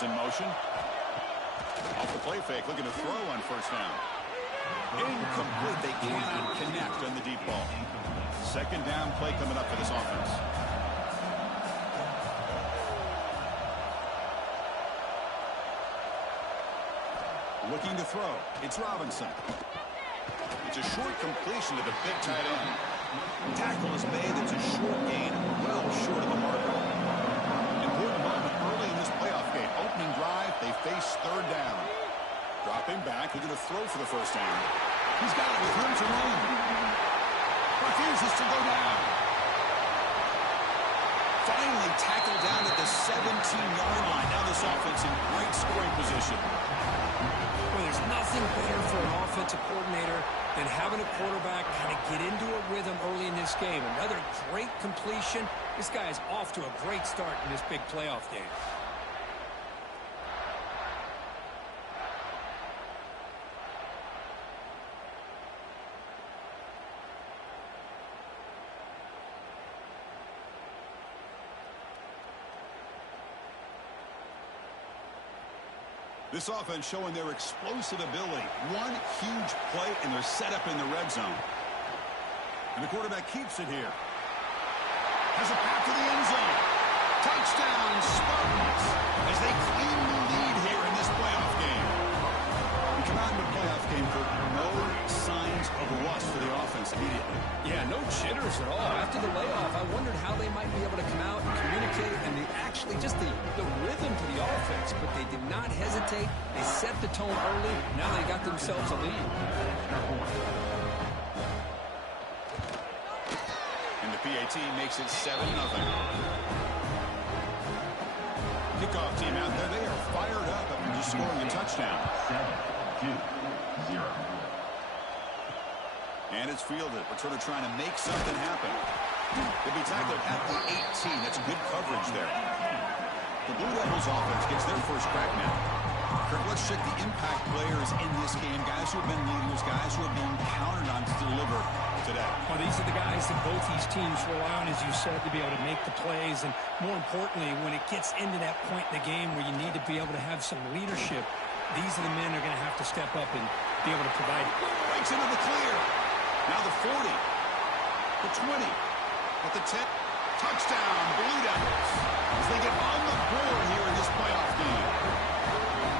goes in motion. Off the play fake, looking to throw on first down. Incomplete. They cannot connect on the deep ball. Second down play coming up for this offense. Looking to throw. It's Robinson. It's a short completion to the big tight end. Tackle is made. It's a short gain, well short of the marker. Important moment early in this playoff game. Opening drive, they face third down. Dropping back, looking to throw for the first down. He's got it with room to run. Refuses to go down. Finally tackled down at the 17-yard line. Now this offense in great scoring position. Well, there's nothing better for an offensive coordinator than having a quarterback kind of get into a rhythm early in this game. Another great completion. This guy is off to a great start in this big playoff game. This offense showing their explosive ability. One huge play, and they're set up in the red zone. And the quarterback keeps it here. Has a path to the end zone. Touchdown, Spartans, as they claim the lead here in this playoff game. We come out in the playoff game, Kirk. No signs of rust for the offense immediately. Yeah, no jitters at all. After the layoff, I wondered how they might be able to come out and communicate, and actually just the rhythm to the offense, but they did not hesitate. They set the tone early. Now they got themselves a lead. And the PAT makes it 7-0. Kickoff team out there. They are fired up after just scoring a touchdown. 7-2-0. And it's fielded. Returner trying to make something happen. They'll be tackled at the 18. That's good coverage there. The Blue Devils offense gets their first crack now. Kirk, let's check the impact players in this game. Guys who have been leaders, guys who are being counted on to deliver today. Well, these are the guys that both these teams rely on, as you said, to be able to make the plays. And more importantly, when it gets into that point in the game where you need to be able to have some leadership, these are the men that are going to have to step up and be able to provide it. Breaks into the clear. Now the 40, the 20, at the 10. Touchdown, Blue Devils, as they get on the board here in this playoff game.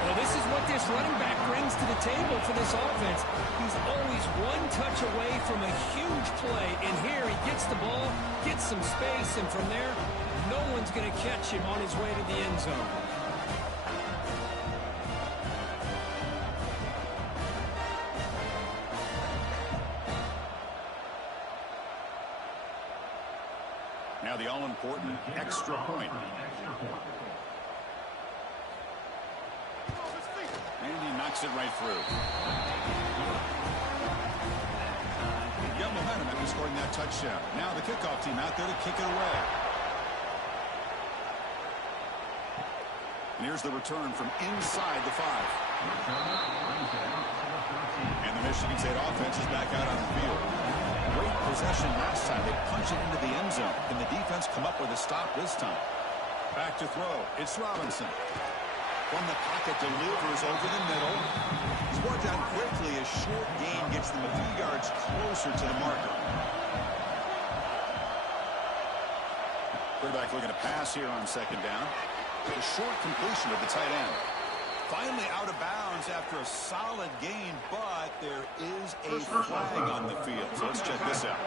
Well, this is what this running back brings to the table for this offense. He's always one touch away from a huge play, and here he gets the ball, gets some space, and from there, no one's going to catch him on his way to the end zone. Now the all-important extra point. And he knocks it right through. Got momentum after scoring that touchdown. Now the kickoff team out there to kick it away. And here's the return from inside the 5. And the Michigan State offense is back out on the field. Great possession last time. They punch it into the end zone. Can the defense come up with a stop this time? Back to throw. It's Robinson. From the pocket, delivers over the middle. He's worked out quickly. A short gain gets them a few yards closer to the marker. Quarterback looking to pass here on second down. A short completion of the tight end. Finally out of bounds after a solid gain, but there is a flag on the field. So let's check this out.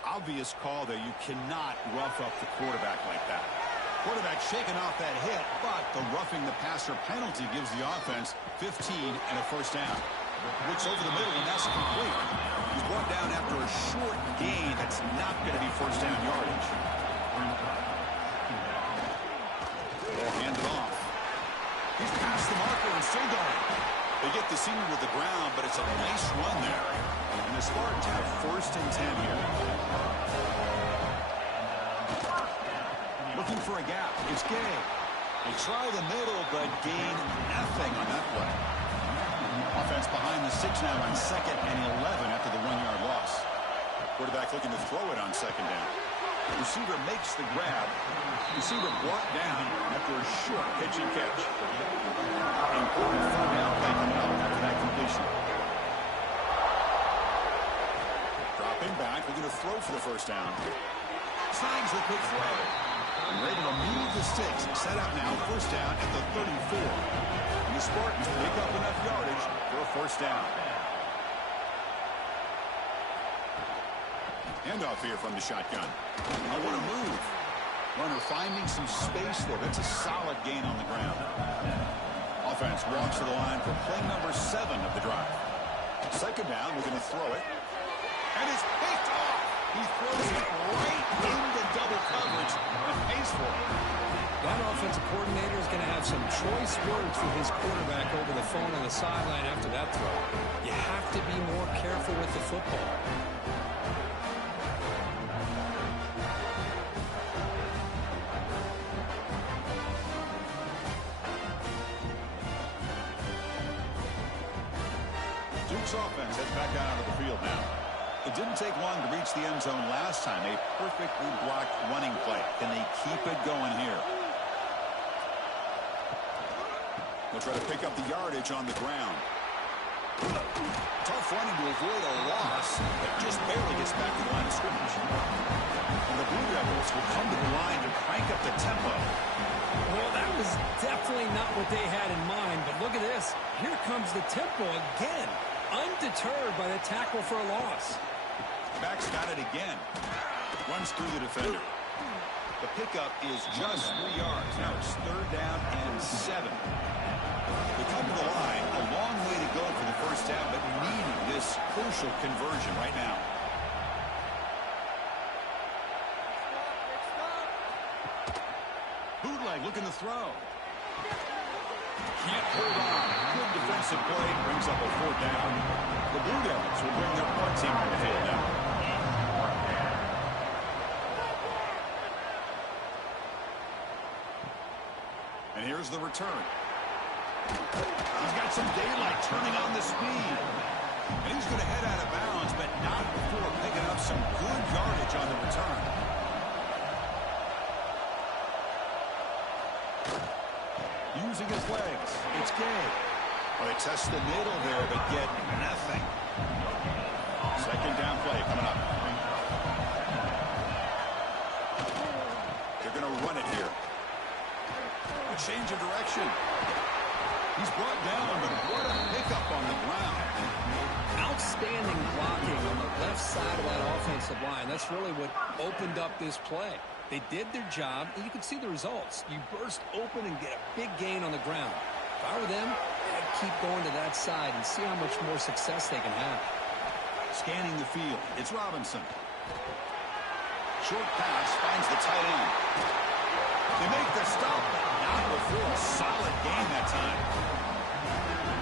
Obvious call there. You cannot rough up the quarterback like that. Quarterback shaking off that hit, but the roughing the passer penalty gives the offense 15 and a first down. Looks over the middle, and that's complete. He's brought down after a short gain. That's not going to be first down yardage. Hand it off. He's past the marker and still going. They get the senior to the ground, but it's a nice run there. And the Spartans have first and 10 here. Looking for a gap. It's Gay. They try the middle, but gain nothing on that play. Offense behind the 6 now on second and 11 after the 1-yard loss. Quarterback looking to throw it on second down. Receiver makes the grab. Receiver brought down after a short pitch and catch. Important third down play coming up after that completion. Dropping back, looking to throw for the first down. Signs the quick throw. And we're able to move the sticks. Set up now, first down at the 34. And the Spartans pick up enough yardage for a first down. Handoff here from the shotgun. I want to move. Runner finding some space there. That's a solid gain on the ground. Offense walks to the line for play number 7 of the drive. Second down, we're going to throw it. And it's picked off. He throws it right into double coverage and pays for it. That offensive coordinator is going to have some choice words for his quarterback over the phone on the sideline after that throw. You have to be more careful with the football. Duke's offense heads back out onto the field now. It didn't take long to reach the end zone last time. A perfectly blocked running play. Can they keep it going here? They'll try to pick up the yardage on the ground. Tough running to avoid a loss, but just barely gets back to the line of scrimmage. And the Blue Devils will come to the line and crank up the tempo. Well, that was definitely not what they had in mind, but look at this. Here comes the tempo again, undeterred by the tackle for a loss. Back's got it again. Runs through the defender. The pickup is just 3 yards. Now it's third down and 7. They come to the line, a long way to go for the first down, but needing this crucial conversion right now. Bootleg looking to throw. Can't hold on. Good defensive play. Brings up a fourth down. The Blue Devils will bring their punt team on the field now. And here's the return. He's got some daylight turning on the speed. And he's going to head out of bounds, but not before picking up some good yardage on the return. Using his legs. It's Gay. Well, they test the middle there, but get nothing. Second down play coming up. They're going to run it here. A change of direction. He's brought down, but what a pickup on the ground. Outstanding blocking on the left side of that offensive line. That's really what opened up this play. They did their job, and you can see the results. You burst open and get a big gain on the ground. If I were them, I'd keep going to that side and see how much more success they can have. Scanning the field. It's Robinson. Short pass finds the tight end. They make the stop, but not before a solid gain that time.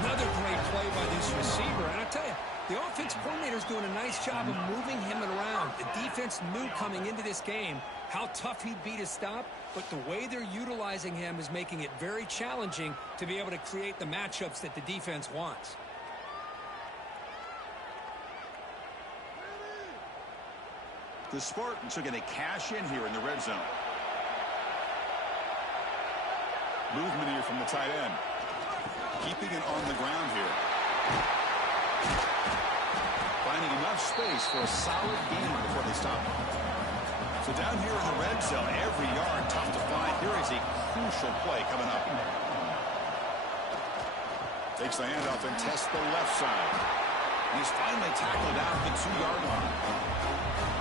Another great play by this receiver. And I tell you, the offense coordinator is doing a nice job of moving him around. The defense knew coming into this game how tough he'd be to stop, but the way they're utilizing him is making it very challenging to be able to create the matchups that the defense wants. The Spartans are going to cash in here in the red zone. Movement here from the tight end. Keeping it on the ground here. Finding enough space for a solid gain before they stop. So down here in the red zone, every yard tough to find. Here is a crucial play coming up. Takes the handoff and tests the left side. And he's finally tackled out the 2-yard line.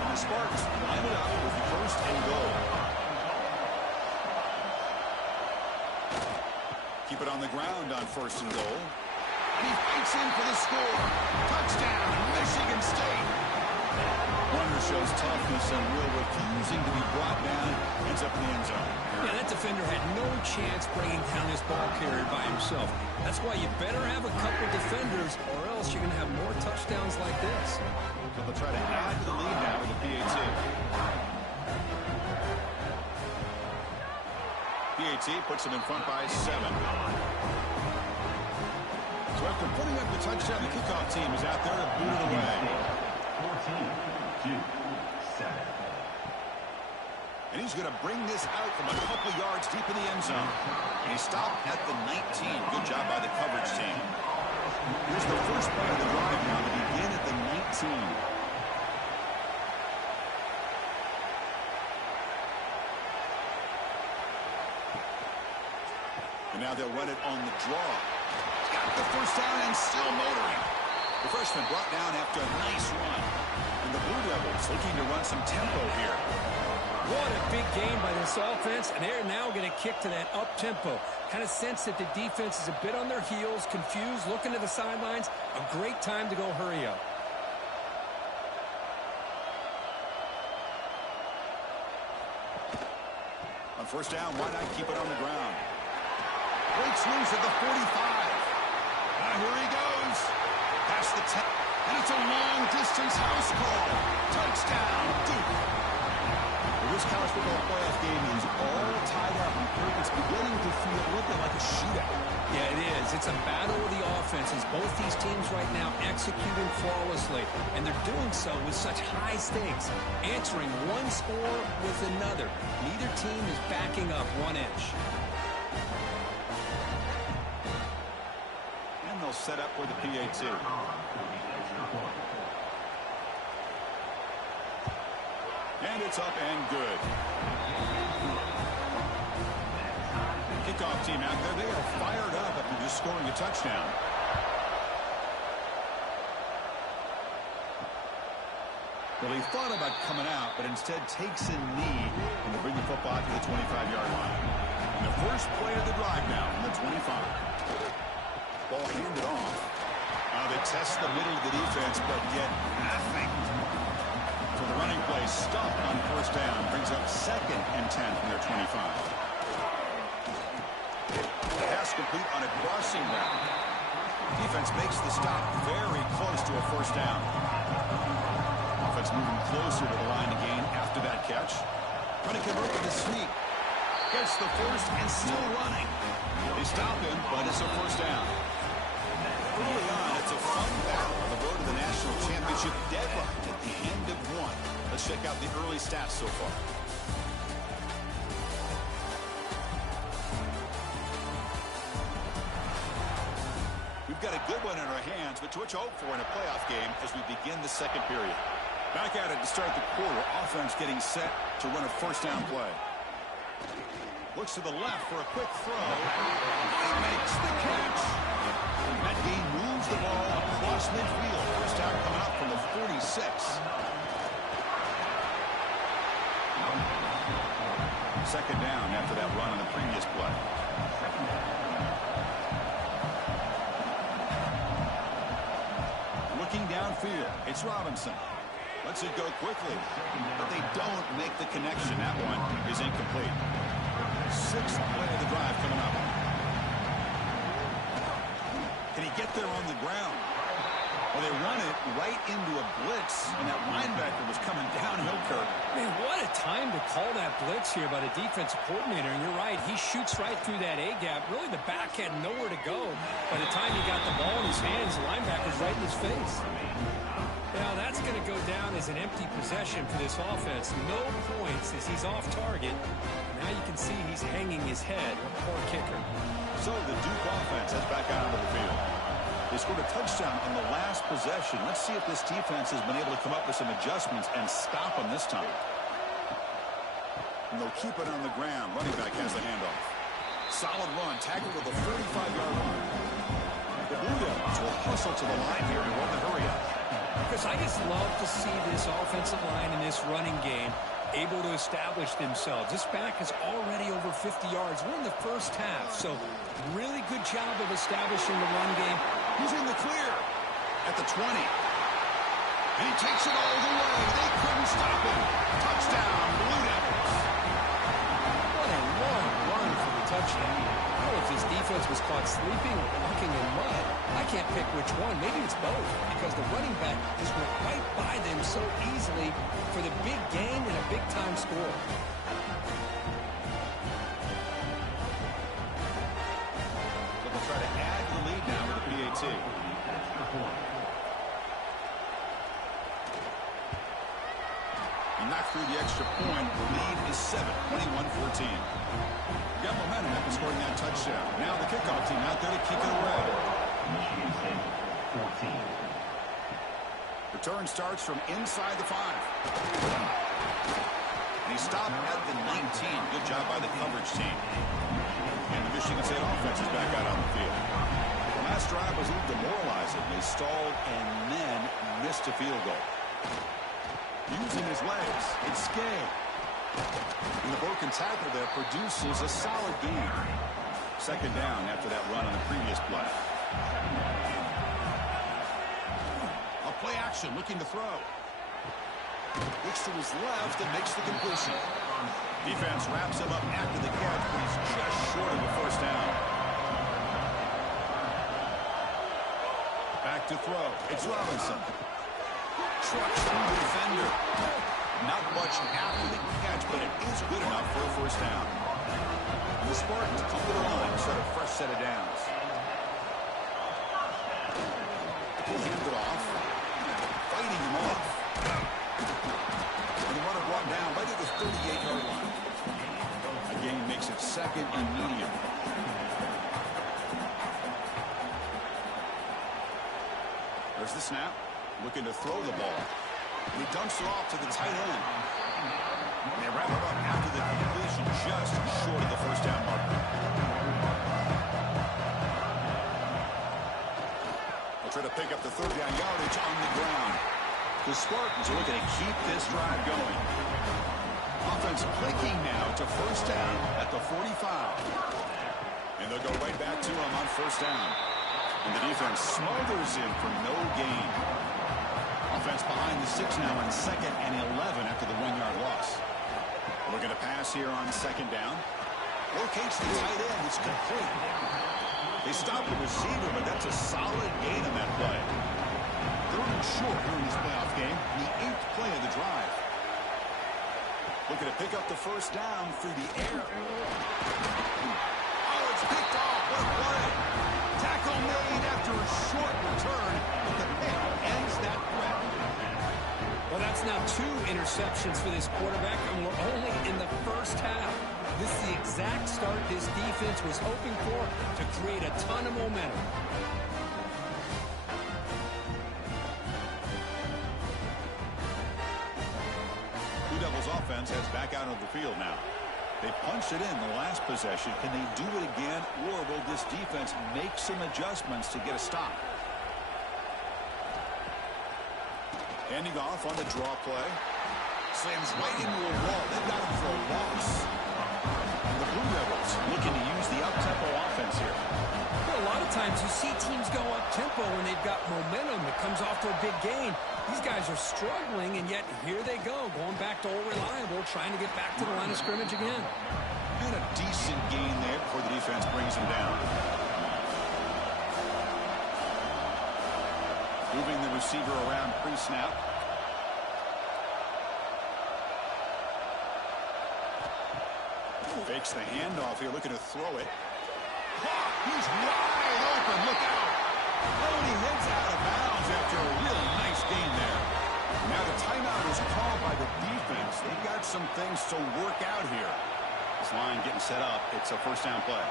And the Spartans line it up with first and goal. Keep it on the ground on first and goal. And he fights in for the score. Touchdown, Michigan State. Runner shows toughness and will, refusing to be brought down. Ends up in the end zone. Yeah, that defender had no chance bringing down this ball carrier by himself. That's why you better have a couple defenders, or else you're going to have more touchdowns like this. So they'll try to add to the lead now with the PAT. PAT puts them in front by 7. So after putting up the touchdown, the kickoff team is out there to boot it away. 14-7. And he's going to bring this out from a couple yards deep in the end zone. And he stopped at the 19. Good job by the coverage team. Here's the first play of the drive now to begin at the 19. And now they'll run it on the draw. Got the first down and still motoring. The freshman brought down after a nice run. And the Blue Devils looking to run some tempo here. What a big game by this offense, and they're now going to kick to that up-tempo. Kind of sense that the defense is a bit on their heels, confused, looking to the sidelines. A great time to go hurry up. On first down, why not keep it on the ground? Breaks loose at the 45. Now here he goes. Past the 10. And it's a long-distance house call. Touchdown, Duke. This college football playoff game is all tied up. It's beginning to feel a little bit like a shootout. Yeah, it is. It's a battle of the offenses. Both these teams right now executing flawlessly, and they're doing so with such high stakes, answering one score with another. Neither team is backing up 1 inch. And they'll set up for the PAT. And it's up and good. Kickoff team out there. They are fired up after just scoring a touchdown. Well, he thought about coming out, but instead takes a knee and to bring the football to the 25-yard line. And the first play of the drive now from the 25. Ball handed off. Now they test the middle of the defense, but yet nothing. So the running play stopped on first down. Brings up 2nd and 10 from their 25. The pass complete on a crossing route. Defense makes the stop very close to a first down. Offense moving closer to the line to gain after that catch. Trying to convert with the sneak. Gets the first and still running. They stop him, but it's a first down. Early on, it's a fun battle on the road to the national championship deadline at the end of one. Let's check out the early stats so far. We've got a good one in our hands, but to what you hope for in a playoff game as we begin the second period. Back at it to start the quarter. Offense getting set to run a first down play. Looks to the left for a quick throw. He makes the catch. That gain moves the ball across midfield. First down coming up from the 46. Second down after that run on the previous play. Looking downfield, it's Robinson. Lets it go quickly, but they don't make the connection. That one is incomplete. 6th play of the drive coming up. Can he get there on the ground? Well, they run it right into a blitz, and that linebacker was coming downhill, Kirk. Man, what a time to call that blitz here by the defensive coordinator. And you're right, he shoots right through that A-gap. Really, the back had nowhere to go. By the time he got the ball in his hands, the linebacker's right in his face. Now, that's going to go down as an empty possession for this offense. No points as he's off target. Now you can see he's hanging his head. Poor kicker. So the Duke offense heads back out onto the field. They scored a touchdown on the last possession. Let's see if this defense has been able to come up with some adjustments and stop them this time. And they'll keep it on the ground. Running back has the handoff. Solid run. Tackled to the 45-yard line. The Blue Devils will hustle to the line here and run the hurry up. Because I just love to see this offensive line in this running game able to establish themselves. This back is already over 50 yards. We're in the first half, so really good job of establishing the run game. He's in the clear at the 20. And he takes it all the way. They couldn't stop him. Touchdown, Blue Devils. What a long run for the touchdown. I don't know if his defense was caught sleeping or walking in mud. I can't pick which one. Maybe it's both, because the running back just went right by them so easily for the big gain and a big-time score. So they'll try to add to the lead now with the PAT. And knocked through the extra point. The lead is 7, 21-14. Got momentum after scoring that touchdown. Now the kickoff team out there to kick it away. Michigan State, 14. Return starts from inside the 5. And he stopped at the 19. Good job by the coverage team. And the Michigan State offense is back out on the field. The last drive was a little demoralizing. They stalled and then missed a field goal. Using his legs, it's Skay. And the broken tackle there produces a solid gain. Second down after that run on the previous play. A play action looking to throw. Looks to his left and makes the completion. Defense wraps him up after the catch, but he's just short of the first down. Back to throw. It's Robinson. Trucks through the defender. Not much after the catch, but it is good enough for a first down. The Spartans come to the line, start a fresh set of downs. He'll hand it off. Fighting him off. And the runner brought down right at the 38-yard line. A gain makes it second and medium. There's the snap. Looking to throw the ball. He dumps it off to the tight end. And they wrap it up after the completion, just short of the first down marker. They'll try to pick up the third down yardage on the ground. The Spartans are looking to keep this drive going. Offense clicking now to first down at the 45. And they'll go right back to him on first down. And the defense smothers him for no gain. Offense behind the 6 now on 2nd and 11 after the 1-yard loss. Looking to pass here on second down. Locates the tight end. It's complete. They stop the receiver, but that's a solid gain on that play. Third and short here in this playoff game. The 8th play of the drive. Looking to pick up the first down through the air. Oh, it's picked off. What a play. Tackle made after a short return, but the pick ends that threat. Well, that's now 2 interceptions for this quarterback, and we're only in the first half. This is the exact start this defense was hoping for to create a ton of momentum. Blue Devils offense heads back out of the field now. They punched it in the last possession. Can they do it again, or will this defense make some adjustments to get a stop? Handing off on the draw play. Slams right into a wall. They've got him for a loss. And the Blue Devils looking to use the up-tempo offense here. Well, a lot of times you see teams go up-tempo when they've got momentum. It comes off to a big gain. These guys are struggling, and yet here they go, going back to old reliable, trying to get back to the line of scrimmage again. And a decent gain there before the defense brings him down. Moving the receiver around pre-snap. Fakes the handoff here, looking to throw it. He's wide open, look out. Oh, and he heads out of bounds after a real nice gain there. Now the timeout is called by the defense. They've got some things to work out here. This line getting set up. It's a first down play.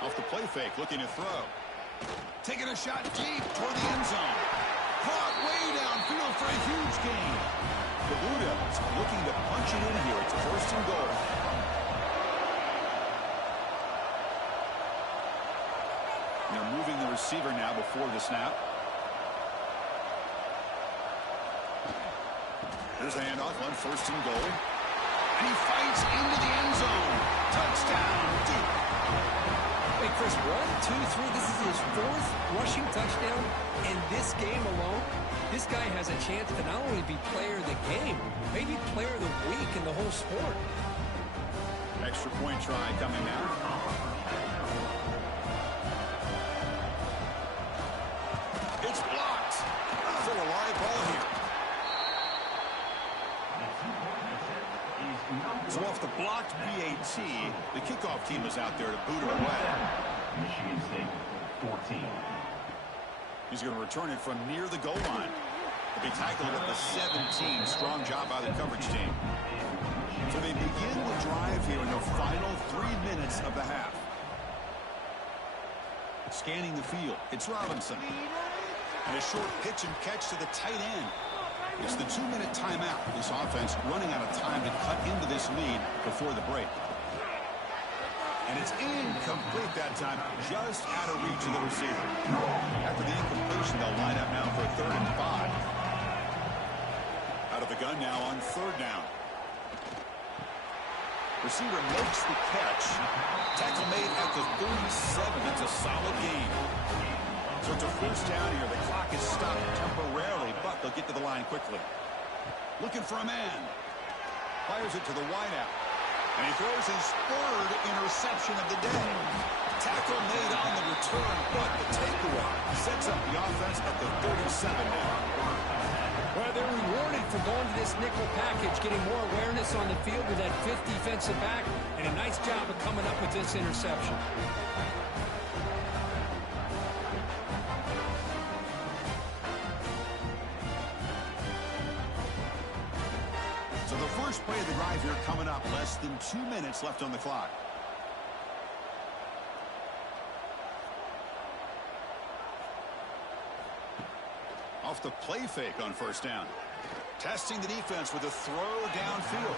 Off the play fake, looking to throw. Taking a shot deep toward the end zone. Caught way downfield for a huge gain. The Blue Devils looking to punch it in here. It's first and goal. They're moving the receiver now before the snap. Here's the handoff on first and goal. And he fights into the end zone. Touchdown, Duke. Hey, Chris, 1, 2, 3. This is his 4th rushing touchdown in this game alone. This guy has a chance to not only be player of the game, maybe player of the week in the whole sport. Extra point try coming now. It's blocked. So a live ball here. So off the blocked PAT, the kickoff team is out there to boot it away. Michigan State, 14. He's going to return it from near the goal line. He'll be tackled at the 17. Strong job by the coverage team. So they begin the drive here in the final 3 minutes of the half. Scanning the field, it's Robinson. And a short pitch and catch to the tight end. It's the 2-minute timeout. This offense running out of time to cut into this lead before the break. And it's incomplete that time, just out of reach of the receiver. After the incompletion, they'll line up now for a 3rd and 5. Out of the gun now on 3rd down. Receiver makes the catch. Tackle made at the 37. It's a solid gain. So it's a 1st down here. The clock is stopped temporarily, but they'll get to the line quickly. Looking for a man. Fires it to the wideout. And he throws his 3rd interception of the day. Tackle made on the return, but the takeaway sets up the offense at the 37 now. Well, they're rewarded for going to this nickel package, getting more awareness on the field with that 5th defensive back, and a nice job of coming up with this interception. So the first play of the drive here coming up, less than 2 minutes left on the clock. Off the play fake on 1st down. Testing the defense with a throw downfield.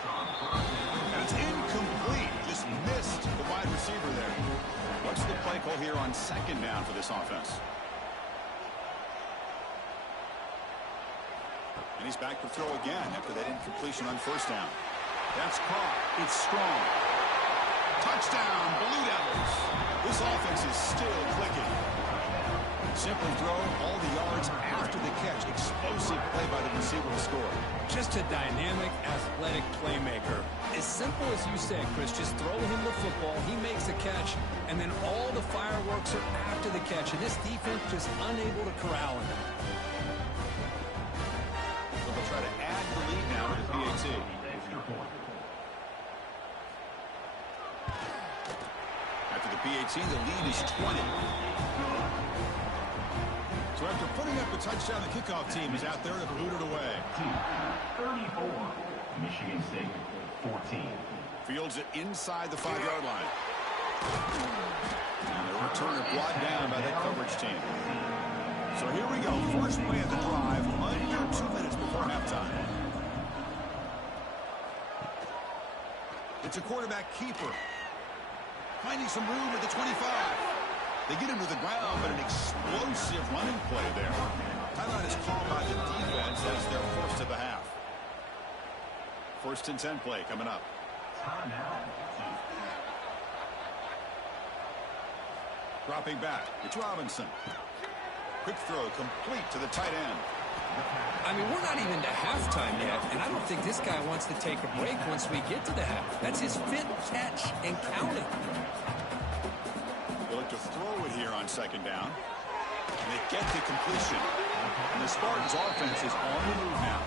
And it's incomplete. Just missed the wide receiver there. What's the play call here on 2nd down for this offense? And he's back to throw again after that incompletion on 1st down. That's caught. It's strong. Touchdown, Blue Devils. This offense is still clicking. Simply throw all the yards after the catch. Explosive play by the receiver to score. Just a dynamic, athletic playmaker. As simple as you said, Chris, just throw him the football, he makes a catch, and then all the fireworks are after the catch, and this defense just unable to corral him. So they'll try to add the lead now to the PAT. After the PAT, the lead is 20. So after putting up a touchdown, the kickoff team is out there to boot it away. 34. Michigan State, 14. Fields it inside the 5-yard line. And the returner brought down by the coverage team. So here we go. First play of the drive, under 2 minutes before halftime. It's a quarterback keeper. Finding some room at the 25. They get him to the ground, but an explosive running play there. Timeout is called by the defense as their 1st of the half. 1st and 10 play coming up. Dropping back. It's Robinson. Quick throw complete to the tight end. I mean, we're not even to halftime yet, and I don't think this guy wants to take a break once we get to the half. That's his 5th catch and counting. They look to throw it here on 2nd down. And they get the completion. And the Spartans' offense is on the move now.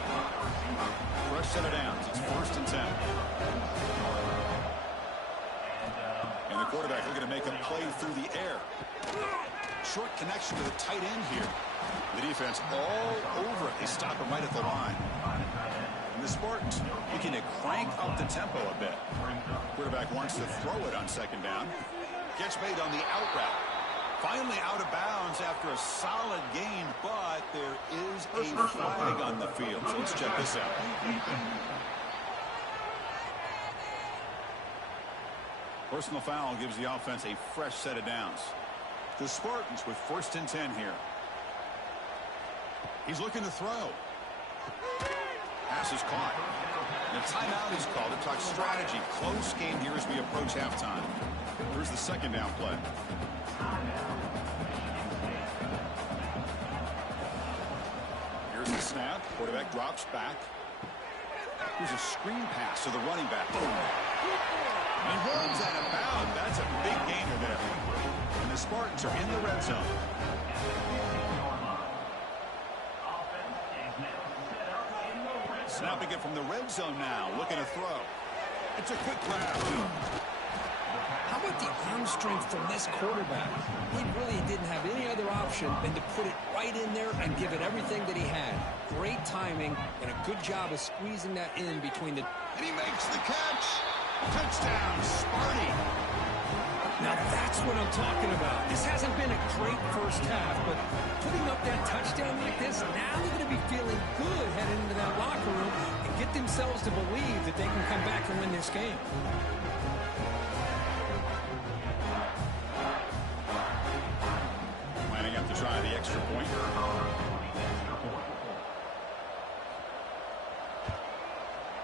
Fresh set of downs. It's 1st and 10. And the quarterback looking to make a play through the air. Short connection to the tight end here. The defense all over it. They stop it right at the line. And the Spartans looking to crank up the tempo a bit. Quarterback wants to throw it on 2nd down. Catch made on the out route. Finally out of bounds after a solid gain, but there is a flag on the field. So let's check this out. Personal foul gives the offense a fresh set of downs. The Spartans with 1st and 10 here. He's looking to throw. Pass is caught. And a timeout is called to talk strategy. Close game here as we approach halftime. Here's the 2nd down play. Here's the snap. Quarterback drops back. Here's a screen pass to the running back. And he runs out of bounds. That's a big gainer there. And the Spartans are in the red zone. Snapping it from the red zone now. Looking to throw. It's a quick grab. How about the arm strength from this quarterback? He really didn't have any other option than to put it right in there and give it everything that he had. Great timing and a good job of squeezing that in between the... And he makes the catch. Touchdown, Sparty. Now that's what I'm talking about. This hasn't been a great first half, but putting up that touchdown like this, now they're going to be feeling good heading into that locker room and get themselves to believe that they can come back and win this game. Lining up to try the extra point.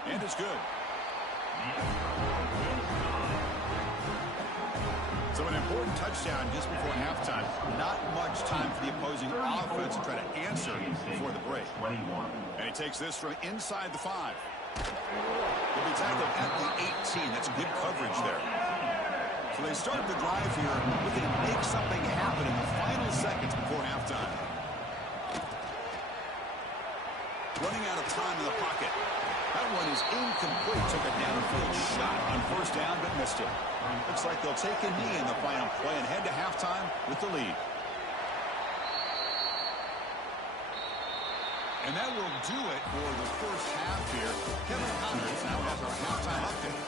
And it's good. So an important touchdown just before halftime. Not much time for the opposing offense to try to answer before the break. And he takes this from inside the 5. He'll be tackled at the 18. That's good coverage there. So they start the drive here, looking to make something happen in the final seconds before halftime. Running out of time in the pocket. That one is incomplete. Took a downfield shot on first down, but missed it. Looks like they'll take a knee in the final play and head to halftime with the lead. And that will do it for the first half here. Kevin Connors now has our halftime update.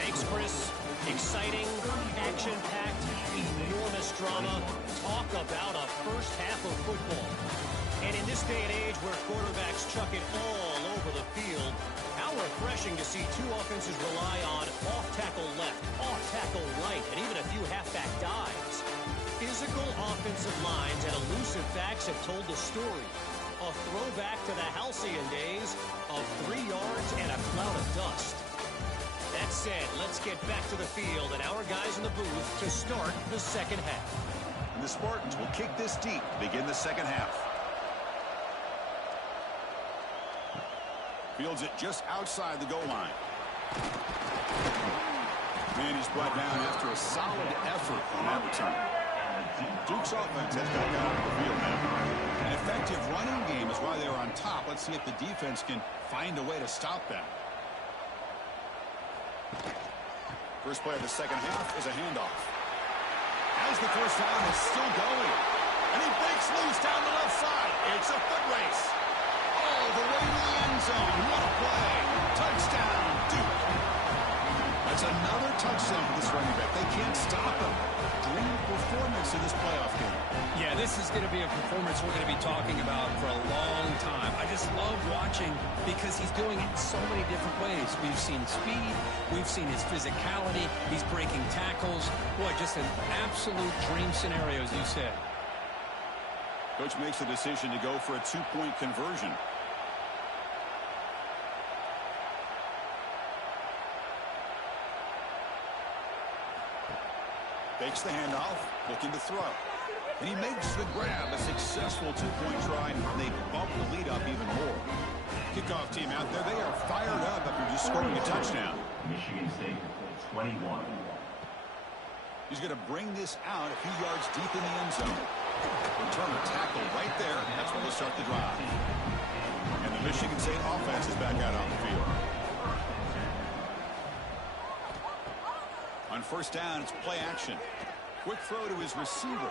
Thanks, Chris. Exciting, action-packed, enormous drama. Talk about a first half of football. And in this day and age where quarterbacks chuck it all over the field, how refreshing to see two offenses rely on off-tackle left, off-tackle right, and even a few halfback dives. Physical offensive lines and elusive backs have told the story. A throwback to the halcyon days of 3 yards and a cloud of dust. That said, let's get back to the field and our guys in the booth to start the second half. And the Spartans will kick this deep to begin the second half. Fields it just outside the goal line. And he's brought down after a solid effort on that return. Duke's offense has got out of the field now. An effective running game is why they're on top. Let's see if the defense can find a way to stop them. First play of the second half is a handoff. As the first down is still going. And he breaks loose down the left side. It's a foot race. All the way to the end zone. What a play. Touchdown, Duke. That's another touchdown for this running back. They can't stop him. Dream performance in this playoff game. Yeah, this is going to be a performance we're going to be talking about for a long time. I just love watching because he's doing it in so many different ways. We've seen speed. We've seen his physicality. He's breaking tackles. Boy, just an absolute dream scenario, as you said. Coach makes the decision to go for a two-point conversion. Takes the handoff, looking to throw. And he makes the grab, a successful two-point try, and they bump the lead up even more. Kickoff team out there, they are fired up after just scoring a touchdown. Michigan State, 21. He's going to bring this out a few yards deep in the end zone. Return a tackle right there, and that's where they'll start the drive. And the Michigan State offense is back out on the field. On first down, it's play action. Quick throw to his receiver.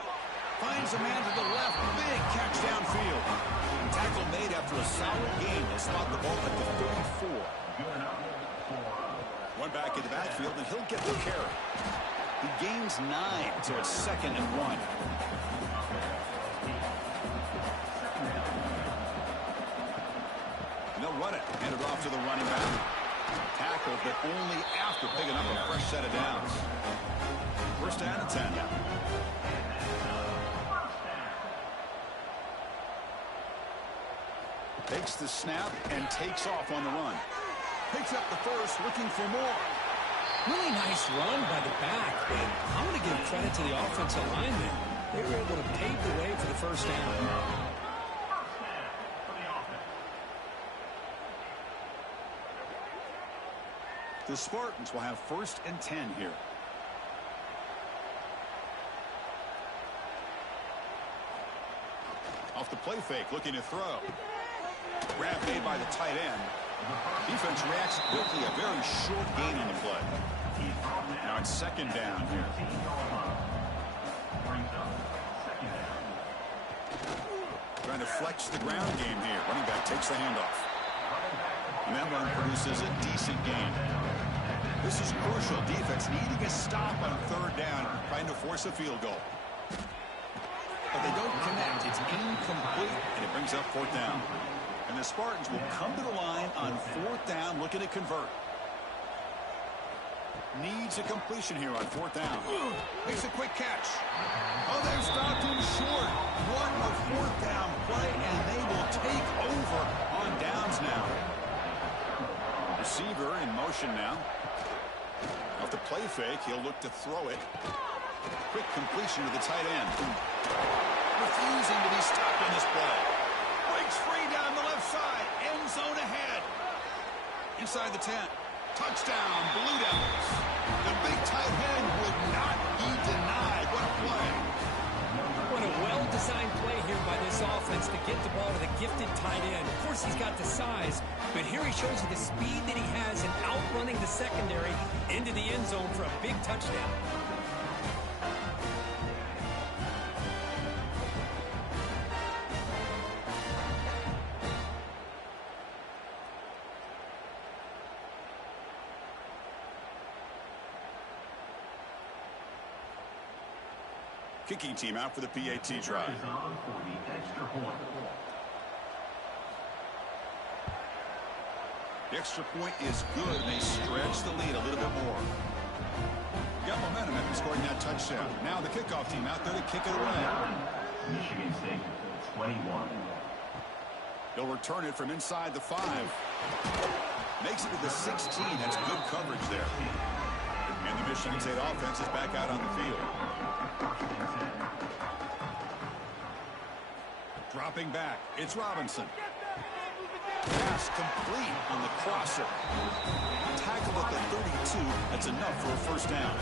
Finds a man to the left. Big catch downfield. Tackle made after a solid game. They'll spot the ball at the 34. One back in the backfield, and he'll get the carry. He gains 9, so it's 2nd and 1. And they'll run it. Hand it off to the running back. Tackled, but only after picking up a fresh set of downs. First down and 10. Takes the snap and takes off on the run. Picks up the first, looking for more. Really nice run by the back, and I'm going to give credit to the offensive linemen. They were able to pave the way for the first down. The Spartans will have 1st and 10 here. Off the play fake, looking to throw. Grab made by the tight end. Defense reacts quickly, a very short gain on the play. Now it's second down here. Trying to flex the ground game here. Running back takes the handoff. And that one produces a decent gain. This is crucial. Defense needing a stop on third down, trying to force a field goal. But they don't connect. It's incomplete, and it brings up fourth down. And the Spartans will come to the line on fourth down, looking to convert. Needs a completion here on fourth down. Makes a quick catch. Oh, they've stopped him short. What a fourth down play, and they will take over on downs now. Receiver in motion now. Off the play fake, he'll look to throw it. Quick completion to the tight end. Refusing to be stopped on this play. Breaks free down the left side. End zone ahead. Inside the 10. Touchdown, Blue Devils. The big tight end would not be denied. What a play. What a well-designed play here by this offense to get the ball to the gifted tight end. Of course, he's got the size, but here he shows you the speed that he has in outrunning the secondary into the end zone for a big touchdown. Kicking team out for the PAT try. The extra point is good, and they stretch the lead a little bit more. Got momentum after scoring that touchdown. Now the kickoff team out there to kick it away. Michigan State, 21. They'll return it from inside the 5. Makes it to the 16. That's good coverage there. And the Michigan State offense is back out on the field. Dropping back, it's Robinson. Pass complete on the crosser. Tackled at the 32. That's enough for a first down.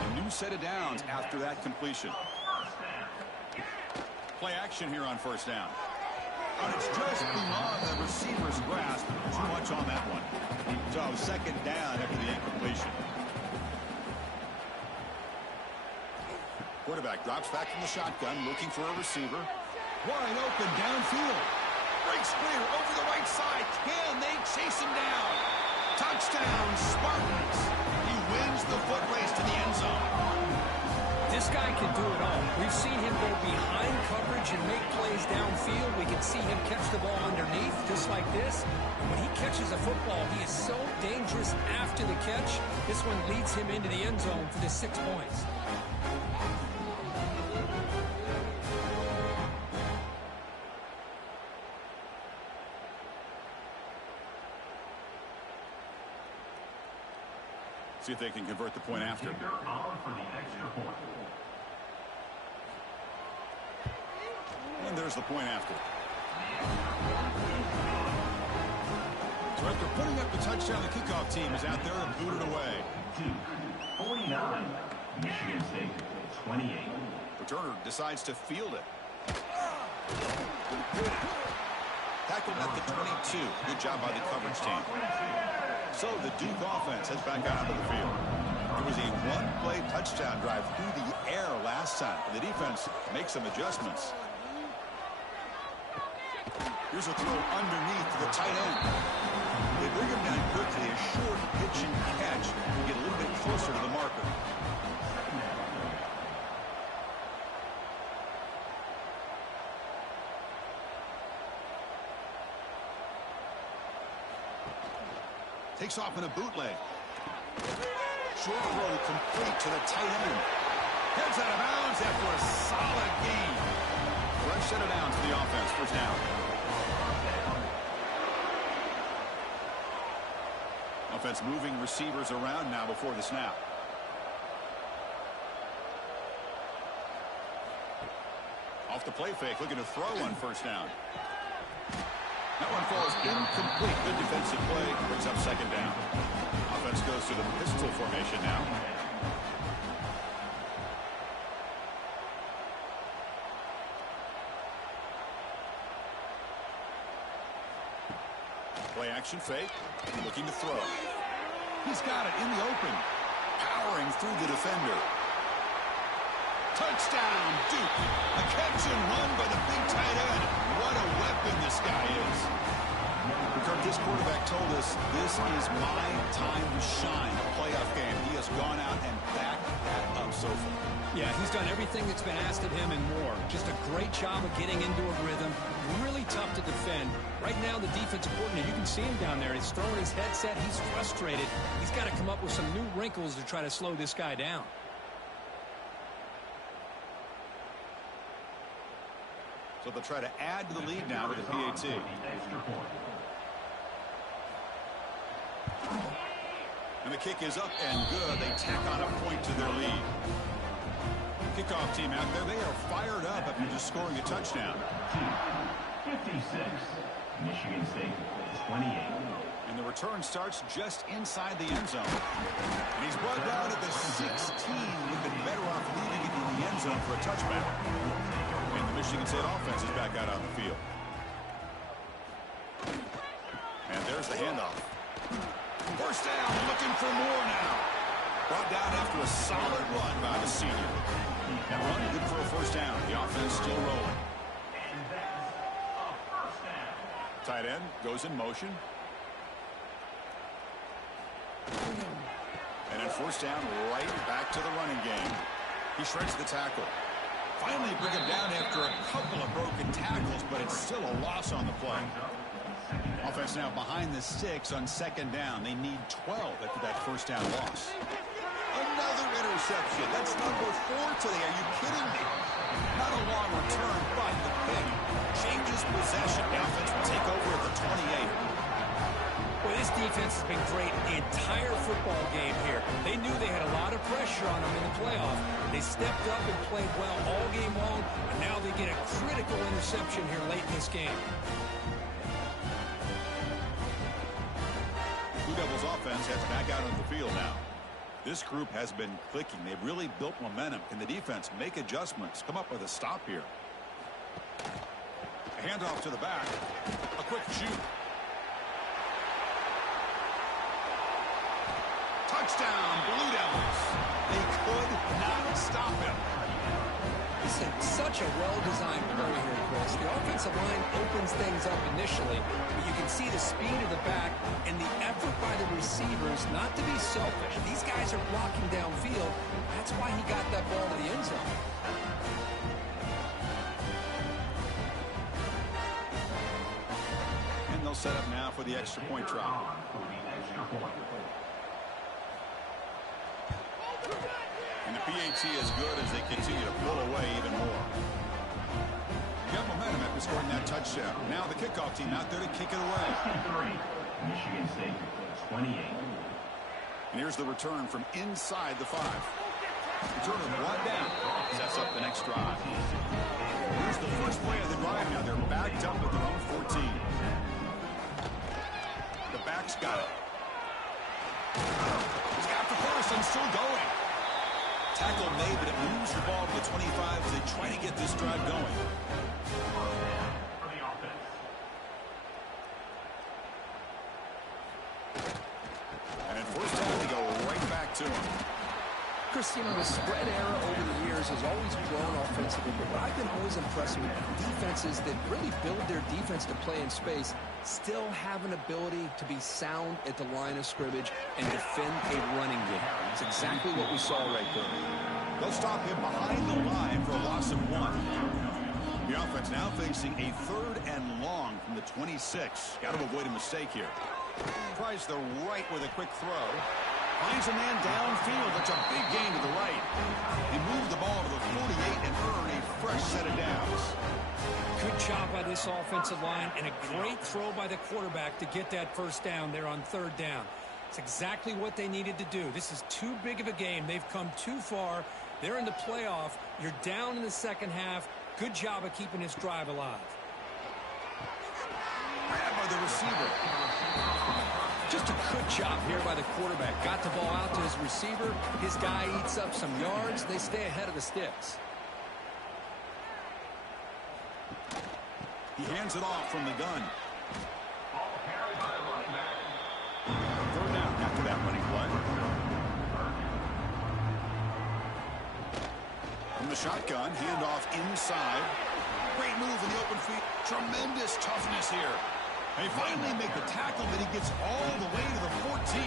A new set of downs after that completion. Play action here on first down. And it's just beyond the receiver's grasp. Too much on that one. So second down after the incompletion. Quarterback drops back from the shotgun, looking for a receiver. Wide open downfield. Breaks clear over the right side. Can they chase him down? Touchdown, Spartans. He wins the foot race to the end zone. This guy can do it all. We've seen him go behind coverage and make plays downfield. We can see him catch the ball underneath, just like this. When he catches a football, he is so dangerous after the catch. This one leads him into the end zone for the 6 points. See if they can convert the point after. And there's the point after. So after putting up the touchdown, the kickoff team is out there to boot it away. 49. Michigan State, 28. Returner decides to field it. Tackled at the 22. Good job by the coverage team. So the Duke offense heads back out onto the field. It was a one-play touchdown drive through the air last time. The defense makes some adjustments. Here's a throw underneath to the tight end. They bring him down quickly, a short pitch and catch to get a little bit closer to the marker. Takes off in a bootleg. Short throw complete to the tight end. Heads out of bounds after a solid gain. Fresh set of downs to the offense. First down. Offense moving receivers around now before the snap. Off the play fake, looking to throw on first down. That one falls incomplete. Good defensive play. Brings up second down. Offense goes to the pistol formation now. Play action fake. Looking to throw. He's got it in the open. Powering through the defender. Touchdown, Duke. A catch and run by the big tight end. What a weapon this guy is. Kirk, this quarterback told us this is my time to shine, a playoff game. He has gone out and backed that up so far. Yeah, he's done everything that's been asked of him and more. Just a great job of getting into a rhythm. Really tough to defend. Right now, the defensive coordinator, you can see him down there. He's throwing his headset. He's frustrated. He's got to come up with some new wrinkles to try to slow this guy down. So they'll try to add to the lead now with the PAT. And the kick is up and good. They tack on a point to their lead. Kickoff team out there, they are fired up after just scoring a touchdown. 56. Michigan State 28. And the return starts just inside the end zone. And he's brought down at the 16. Would have been better off leaving it in the end zone for a touchback. And the Michigan State offense is back out on the field. And there's the handoff. First down, looking for more now. Brought down after a solid run by the senior. That run good for a first down. The offense still rolling. And that's a first down. Tight end goes in motion. And then first down, right back to the running game. He shreds the tackle. Finally bring him down after a couple of broken tackles, but it's still a loss on the play. Offense now behind the 6 on second down. They need 12 after that first down loss. Another interception. That's number 4 today. Are you kidding me? Not a long return, but the pick changes possession. The offense will take over at the 28. Well, this defense has been great the entire football game here. They knew they had a lot of pressure on them in the playoff. They stepped up and played well all game long, and now they get a critical interception here late in this game. Blue Devils offense heads back out on the field now. This group has been clicking. They've really built momentum. Can the defense make adjustments? Come up with a stop here. A handoff to the back. A quick shoot. Touchdown, Blue Devils. They could not stop him. This is such a well-designed play here, Chris. The offensive line opens things up initially, but you can see the speed of the back and the effort by the receivers not to be selfish. These guys are blocking downfield. That's why he got that ball to the end zone. And they'll set up now for the extra point try. And the PAT is good as they continue to pull away even more. Got momentum after scoring that touchdown. Now the kickoff team out there to kick it away. Michigan State 28. And here's the return from inside the 5. Returner brought down. Sets up the next drive. Here's the first play of the drive now. They're backed up at their own 14. The back's got it. He's got the first and still going. Tackle made, but it moves the ball to the 25 as they try to get this drive going. And at first down, they go right back to him. Chris, you know, the spread era over the years has always grown offensively, but what I've been always impressed with defenses that really build their defense to play in space still have an ability to be sound at the line of scrimmage and defend a running game. It's exactly what we saw right there. They'll stop him behind the line for a loss of 1. The offense now facing a 3rd and long from the 26. Got to avoid a mistake here. Tries the right with a quick throw. Finds a man downfield. That's a big gain to the right. He moved the ball to the 48 and earned a fresh set of downs. Good job by this offensive line and a great throw by the quarterback to get that first down there on 3rd down. It's exactly what they needed to do. This is too big of a game. They've come too far. They're in the playoff. You're down in the second half. Good job of keeping this drive alive. Grabbed by the receiver. Just a good job here by the quarterback. Got the ball out to his receiver. His guy eats up some yards. They stay ahead of the sticks. He hands it off from the gun. 3rd down after that running play. the shotgun. Handoff inside. Great move in the open feet. Tremendous toughness here. They finally make the tackle, but he gets all the way to the 14.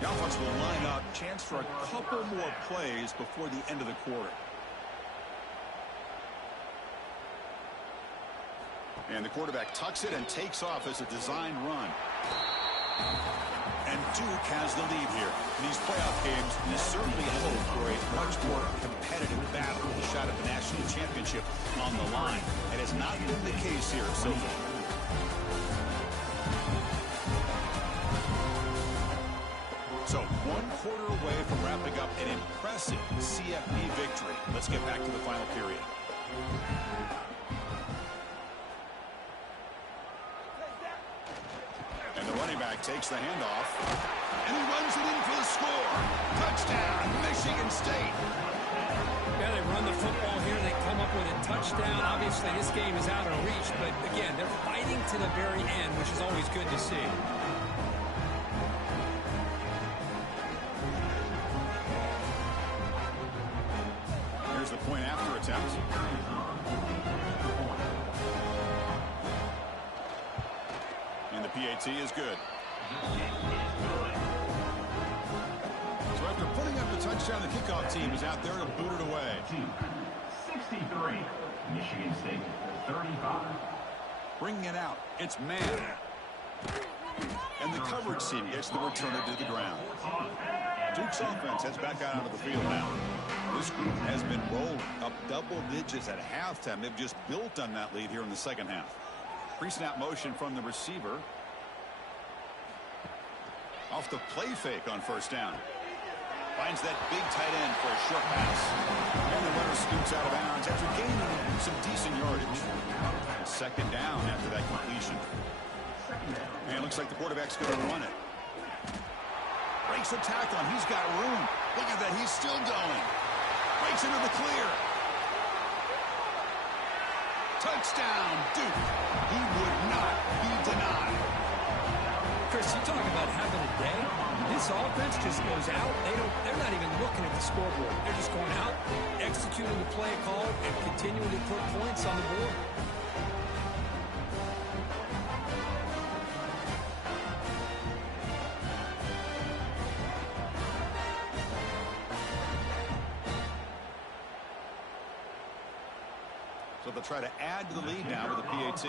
The offense will line up. Chance for a couple more plays before the end of the quarter. And the quarterback tucks it and takes off as a design run. And Duke has the lead here. In these playoff games, you certainly hope for a much more competitive battle. A shot at the national championship on the line. It has not been the case here so far. So, 1 quarter away from wrapping up an impressive CFP victory. Let's get back to the final period. And the running back takes the handoff. And he runs it in for the score. Touchdown, Michigan State. Yeah, they run the football here. They come up with a touchdown. Obviously, this game is out of reach. But, again, they're fighting to the very end, which is always good to see. Here's the point after attempt. And the PAT is good. So after putting up the touchdown, the kickoff team is out there to boot it away. 63. Michigan State 35. Bringing it out. It's man. And the coverage team gets the returner to the ground. Duke's offense heads back out onto the field now. This group has been rolled up double digits at halftime. They've just built on that lead here in the second half. Pre-snap motion from the receiver. Off the play fake on first down. Finds that big tight end for a short pass. And the runner scoots out of bounds after gaining some decent yardage. Second down after that completion. And it looks like the quarterback's going to run it. Breaks the tackle, and he's got room. Look at that, he's still going. Breaks into the clear. Touchdown, Duke. He would not be denied. Chris, you talk about having a day. This offense just goes out. They're not even looking at the scoreboard. They're just going out, executing the play call, and continuing to put points on the board. So they'll try to add to the lead now with the PAT.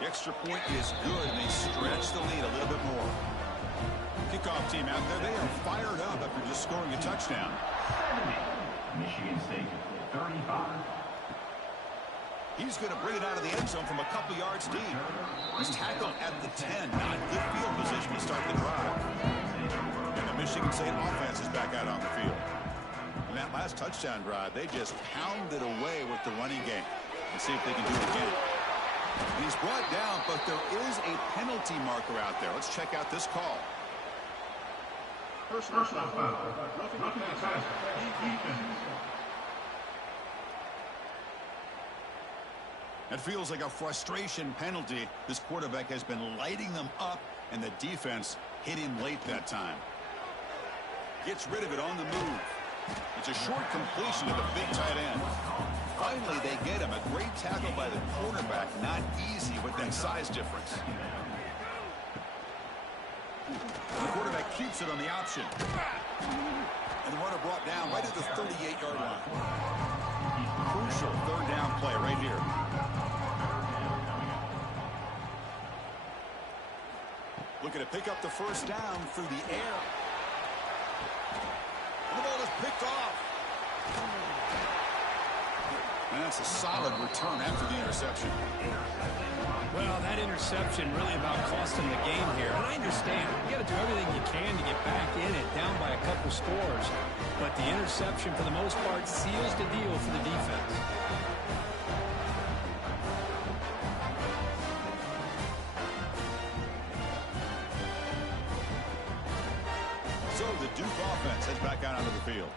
The extra point is good, and they stretch the lead a little bit more. Kickoff team out there, they are fired up after just scoring a touchdown. 70. Michigan State 35. He's going to bring it out of the end zone from a couple yards deep. He's tackled at the 10, not good field position to start the drive. And the Michigan State offense is back out on the field. In that last touchdown drive, they just pounded away with the running game. Let's see if they can do it again. He's brought down, but there is a penalty marker out there. Let's check out this call. Personal foul. Roughing the passer. It feels like a frustration penalty. This quarterback has been lighting them up, and the defense hit him late that time. Gets rid of it on the move. It's a short completion to the big tight end. Finally, they get him. A great tackle by the cornerback. Not easy with that size difference. The quarterback keeps it on the option. And the runner brought down right at the 38-yard line. Crucial third down play right here. Looking to pick up the first down through the air. And the ball is picked off. And that's a solid return after the interception. Well, that interception really about cost him the game here. And I understand. You got to do everything you can to get back in it, down by a couple scores. But the interception, for the most part, seals the deal for the defense. So the Duke offense heads back out onto the field.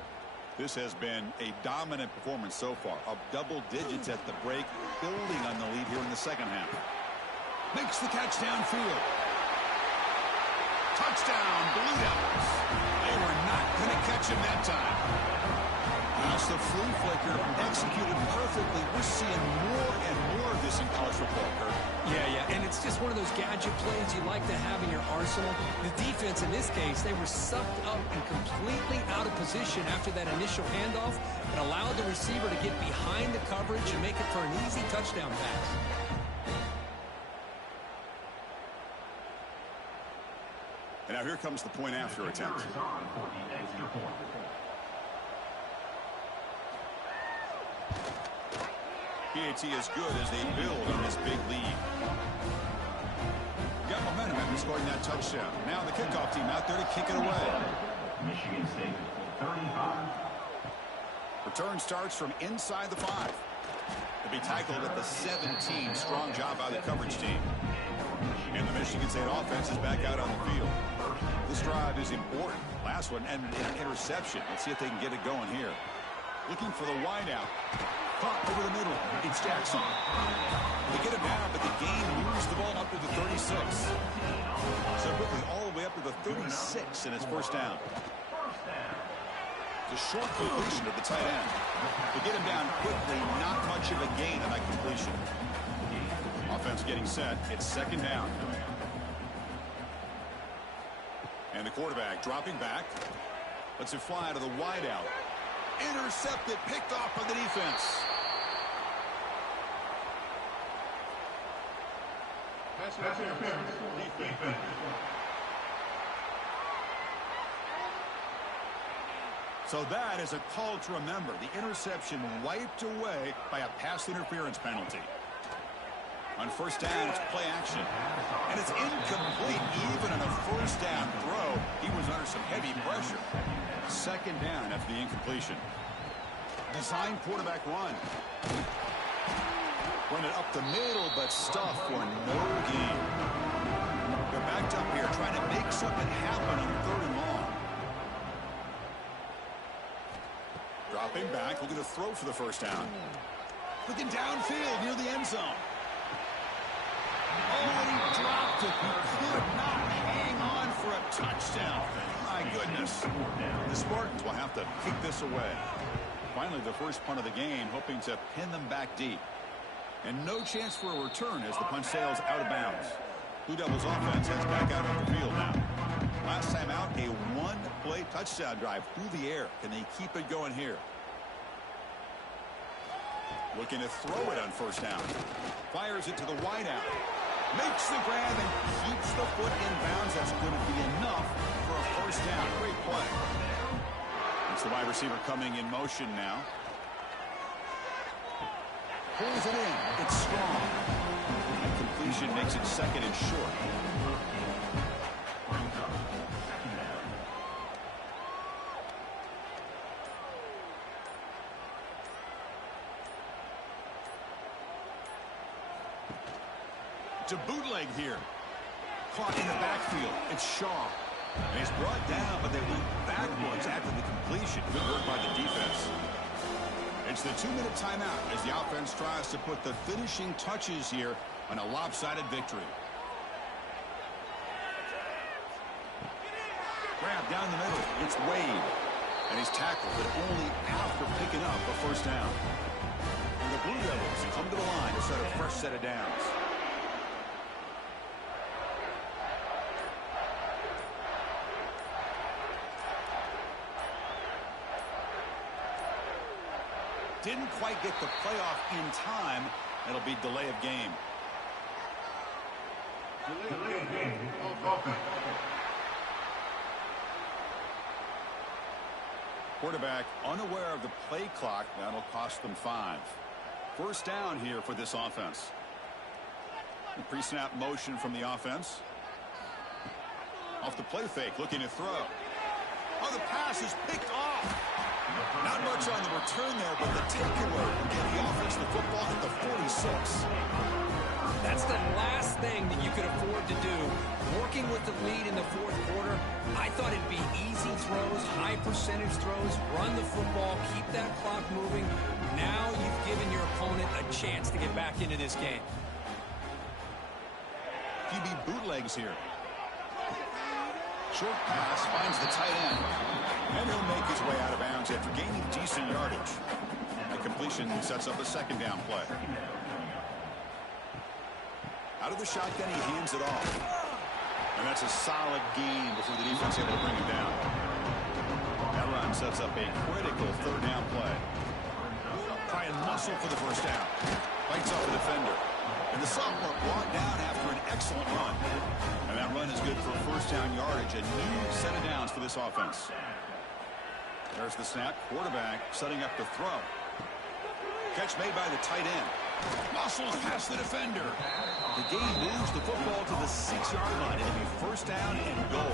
This has been a dominant performance so far. Up double digits at the break, building on the lead here in the second half. Makes the catch downfield. Touchdown, Blue Devils. They were not going to catch him that time. That's the flea flicker executed perfectly. We're seeing more and more of this in college football, Kurt. Yeah, and it's just one of those gadget plays you like to have in your arsenal. The defense, in this case, they were sucked up and completely out of position after that initial handoff and allowed the receiver to get behind the coverage and make it for an easy touchdown pass. And now here comes the point after attempt. PAT is good as they build on this big lead. Got momentum after scoring that touchdown. Now the kickoff team out there to kick it away. Michigan State, 35. Return starts from inside the 5. To be tackled at the 17. Strong job by the coverage team. And the Michigan State offense is back out on the field. This drive is important. Last one and an interception. Let's see if they can get it going here. Looking for the wideout. Caught over the middle. It's Jackson. They get him down, but the gain moves the ball up to the 36. So quickly all the way up to the 36, and it's first down. The short completion of the tight end. They get him down quickly, not much of a gain on that completion. Offense getting set. It's second down. And the quarterback dropping back. Lets it fly to the wideout. Intercepted, picked off by the defense. That's interference. Defense. So that is a call to remember. The interception wiped away by a pass interference penalty. On first down, it's play action. And it's incomplete. Even on a first down throw, he was under some heavy pressure. Second down after the incompletion. Design quarterback run. Run it up the middle, but stuff for no gain. They're backed up here, trying to make something happen on third and long. Dropping back, looking to throw for the first down. Looking downfield near the end zone. Oh, and he dropped it. He could not hang on for a touchdown. My goodness. The Spartans will have to kick this away. Finally, the first punt of the game, hoping to pin them back deep. And no chance for a return as the punt sails out of bounds. Blue Devils offense heads back out on the field now. Last time out, a one-play touchdown drive through the air. Can they keep it going here? Looking to throw it on first down. Fires it to the wideout. Makes the grab and keeps the foot in bounds. That's going to be enough for a first down. Great play. It's the wide receiver coming in motion now. Pulls it in. It's strong. And completion makes it second and short. To bootleg here. Caught in the backfield. It's Shaw. And he's brought down, but they went backwards after the completion. Good work by the defense. It's the 2-minute timeout as the offense tries to put the finishing touches here on a lopsided victory. Grab down the middle. It's Wade. And he's tackled, but only after picking up a first down. And the Blue Devils come to the line to start a fresh set of downs. Didn't quite get the playoff in time. It'll be delay of game. Delay of game. Offense. Quarterback unaware of the play clock. That'll cost them 5. First down here for this offense. The pre-snap motion from the offense. Off the play fake, looking to throw. Oh, the pass is picked off. Not much on the return there, but the takeaway will get the offense the football at the 46. That's the last thing that you could afford to do. Working with the lead in the fourth quarter, I thought it'd be easy throws, high percentage throws, run the football, keep that clock moving. Now you've given your opponent a chance to get back into this game. QB bootlegs here. Short pass finds the tight end. And he'll make his way out of bounds after gaining decent yardage. A completion sets up a second down play. Out of the shotgun, he hands it off. And that's a solid gain before the defense able to bring him down. That run sets up a critical third down play. Try and muscle for the first down. Fights off the defender. And the sophomore brought down after an excellent run. And that run is good for first down yardage. A new set of downs for this offense. There's the snap. Quarterback setting up the throw. Catch made by the tight end. Muscles past the defender. The gain moves the football to the 6-yard line. It'll be first down and goal.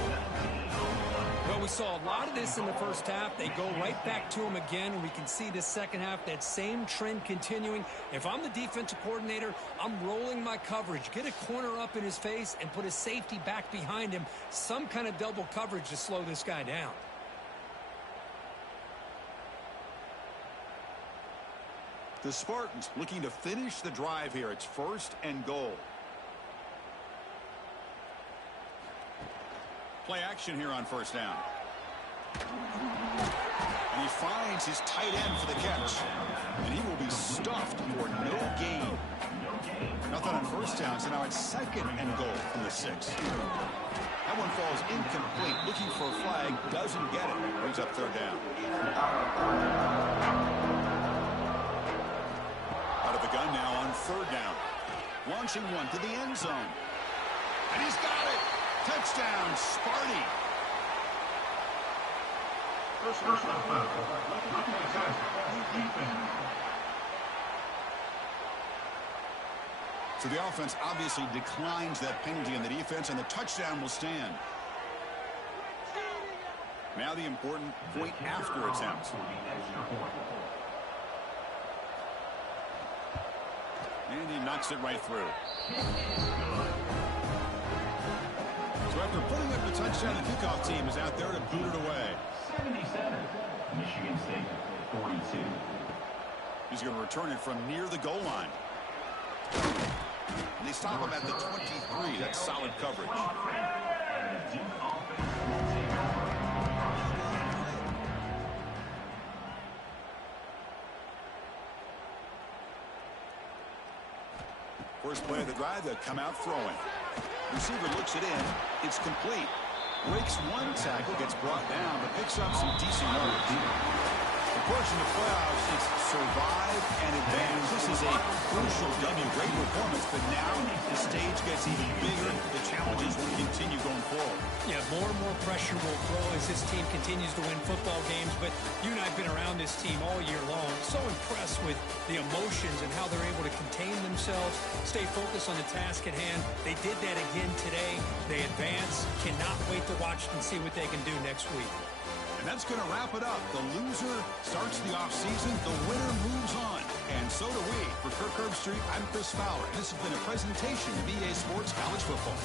Well, we saw a lot of this in the first half. They go right back to him again, and we can see this second half, that same trend continuing. If I'm the defensive coordinator, I'm rolling my coverage. Get a corner up in his face and put a safety back behind him. Some kind of double coverage to slow this guy down. The Spartans looking to finish the drive here. It's first and goal. Play action here on first down. And he finds his tight end for the catch. And he will be stuffed for no gain. Nothing on first down, so now it's second and goal from the 6. That one falls incomplete. Looking for a flag, doesn't get it. Brings up third down. Out of the gun now on third down. Launching one to the end zone. And he's got it. Touchdown, Sparty. First down. So the offense obviously declines that penalty in the defense, and the touchdown will stand. Now the important point after attempt. And he knocks it right through. So after putting up the touchdown, the kickoff team is out there to boot it away. 77. Michigan State 42. He's going to return it from near the goal line. And they stop him at the 23. That's solid coverage. First play of the drive, they'll come out throwing. Receiver looks it in. It's complete. Breaks one tackle, gets brought down, but picks up some decent yardage. The push in the playoffs is survive and advance. This is a crucial W. Great performance, but now the stage gets even bigger. The challenges will continue going forward. Yeah, more and more pressure will grow as this team continues to win football games, but you and I have been around this team all year long. So impressed with the emotions and how they're able to contain themselves, stay focused on the task at hand. They did that again today. They advance. Cannot wait to watch and see what they can do next week. And that's going to wrap it up. The loser starts the offseason. The winner moves on. And so do we. For Kirk Herbstreit, I'm Chris Fowler. This has been a presentation of EA Sports College Football.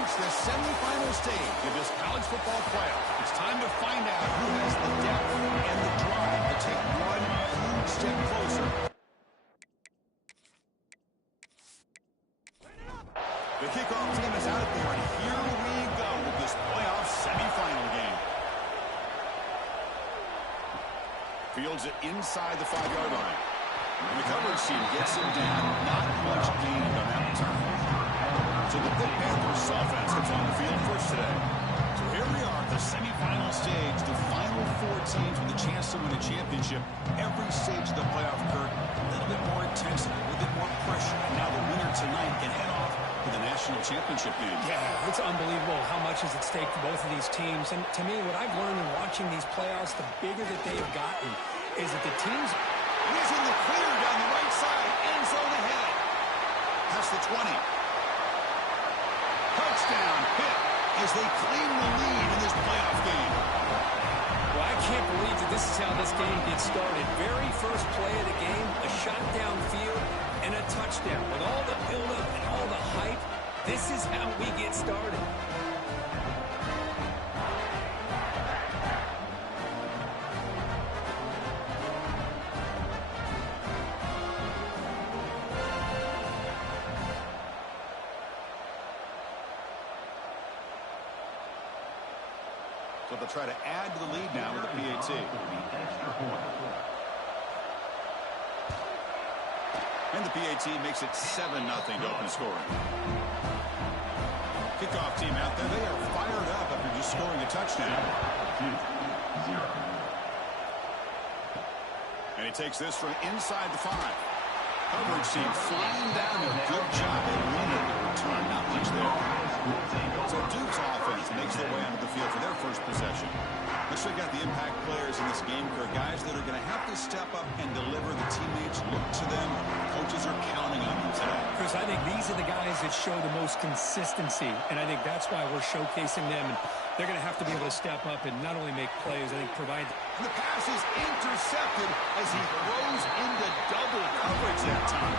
reached the semifinal stage of this college football playoff. It's time to find out who has the depth and the drive to take one huge step closer. The kickoff team is out there, and here we go with this playoff semifinal game. Fields it inside the 5-yard line. And the coverage team gets him down. Not much gained on that return. So the Pitt Panthers offense comes on the field first today. So here we are at the semifinal stage. The final 4 teams with a chance to win a championship. Every stage of the playoff, Kurt, a little bit more intensity, a little bit more pressure. And now the winner tonight can head off to the national championship game. Yeah, it's unbelievable how much is at stake for both of these teams. And to me, what I've learned in watching these playoffs, the bigger that they've gotten, is that the teams... He's in the clear down the right side. End zone ahead. Past the 20. Touchdown, Pitt, as they claim the lead in this playoff game. Well, I can't believe that this is how this game gets started. Very first play of the game, a shot downfield, and a touchdown. With all the buildup and all the hype, this is how we get started. So they'll try to add to the lead now with the PAT. And the PAT makes it 7-0 to open scoring. Kickoff team out there. They are fired up after just scoring a touchdown. 2-0. And he takes this from inside the 5. Coverage team flying down there. Good job. They wanted the return. Not much there. So Duke's offense makes their way onto the field for their first possession. Let's check out the impact players in this game, Kurt. Guys that are going to have to step up and deliver. The teammates look to them. Coaches are counting on them today. Chris, I think these are the guys that show the most consistency, and I think that's why we're showcasing them. And they're going to have to be able to step up and not only make plays, I think provide... And the pass is intercepted as he throws into double coverage that time.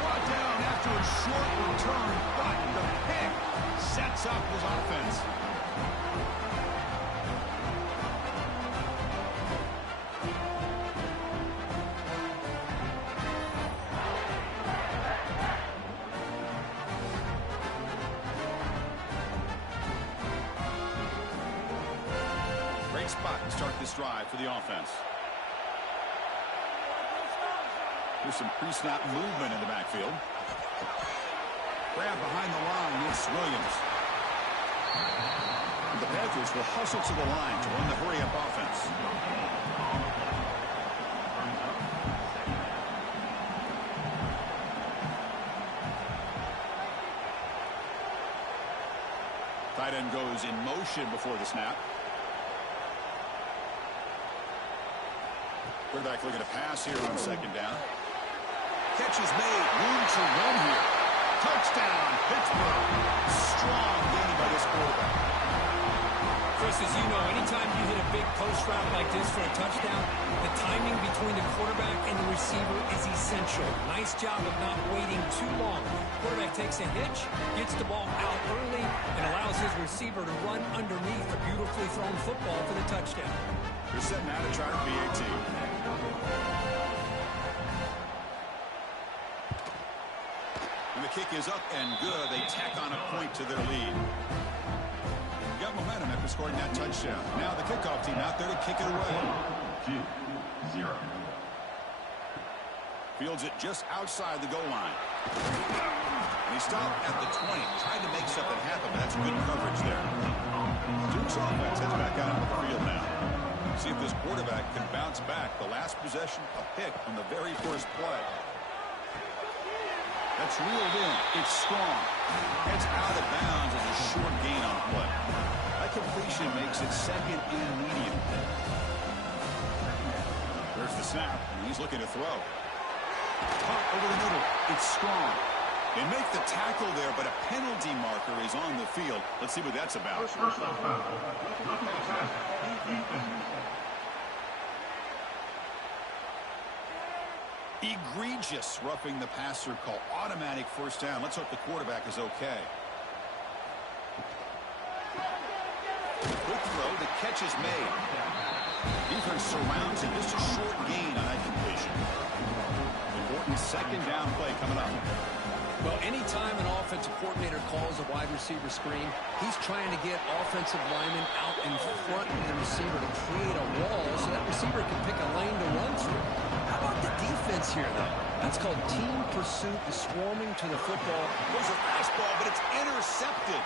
Brought down after a short return, but the pick sets up his offense. Great spot to start this drive for the offense. There's some pre-snap movement in the backfield. Grab behind the line, it's Williams. And the Panthers will hustle to the line to run the hurry-up offense. Tight end goes in motion before the snap. Quarterback looking to pass here on second down. Catch is made. Room to run here. Touchdown, Pittsburgh. Strong game by this quarterback. Chris, as you know, anytime you hit a big post route like this for a touchdown, the timing between the quarterback and the receiver is essential. Nice job of not waiting too long. Quarterback takes a hitch, gets the ball out early, and allows his receiver to run underneath a beautifully thrown football for the touchdown. They're setting out to try to PAT. And the kick is up and good. They tack on a point to their lead. Got momentum after scoring that touchdown. Now the kickoff team out there to kick it away. 2-0. Fields it just outside the goal line. And he stopped at the 20. Tried to make something happen, but that's good coverage there. Duke's offense heads back out onto the field now. See if this quarterback can bounce back. The last possession, a pick on the very first play. That's reeled in. It's strong. It's out of bounds as a short gain on the play. That completion makes it second and medium. There's the snap, and he's looking to throw. Caught over the middle. It's strong. They make the tackle there, but a penalty marker is on the field. Let's see what that's about. Personal foul. Egregious roughing the passer call. Automatic first down. Let's hope the quarterback is okay. catch is made. Defense surrounds him. Just a short gain on that completion. Important second down play coming up. Well, anytime an offensive coordinator calls a wide receiver screen, he's trying to get offensive linemen out in front of the receiver to create a wall so that receiver can pick a lane to run through. How about the defense here, though? That's called team pursuit, the swarming to the football. There's a fastball, but it's intercepted.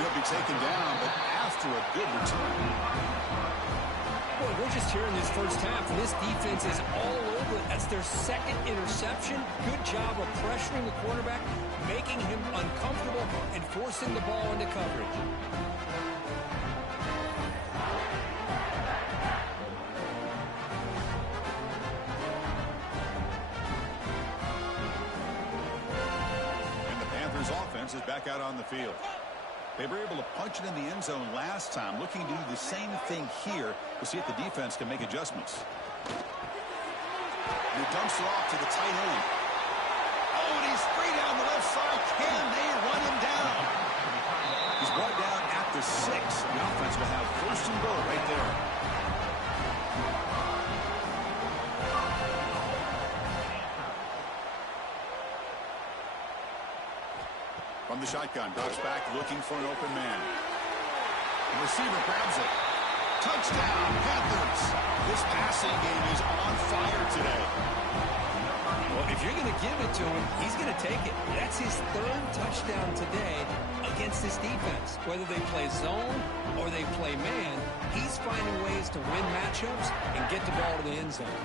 He'll be taken down, but after a good return. Boy, we're just here in this first half, and this defense is all over it. That's their second interception. Good job of pressuring the quarterback, making him uncomfortable, and forcing the ball into coverage. And the Panthers offense is back out on the field. They were able to punch it in the end zone last time, looking to do the same thing here to see if the defense can make adjustments. And he dumps it off to the tight end. Oh, and he's free down the left side. Can they run him down? He's brought down at the 6. The offense will have first and goal right there. From the shotgun, drops back looking for an open man. The receiver grabs it. Touchdown, Panthers. This passing game is on fire today. Well, if you're going to give it to him, he's going to take it. That's his third touchdown today against this defense. Whether they play zone or they play man, he's finding ways to win matchups and get the ball to the end zone.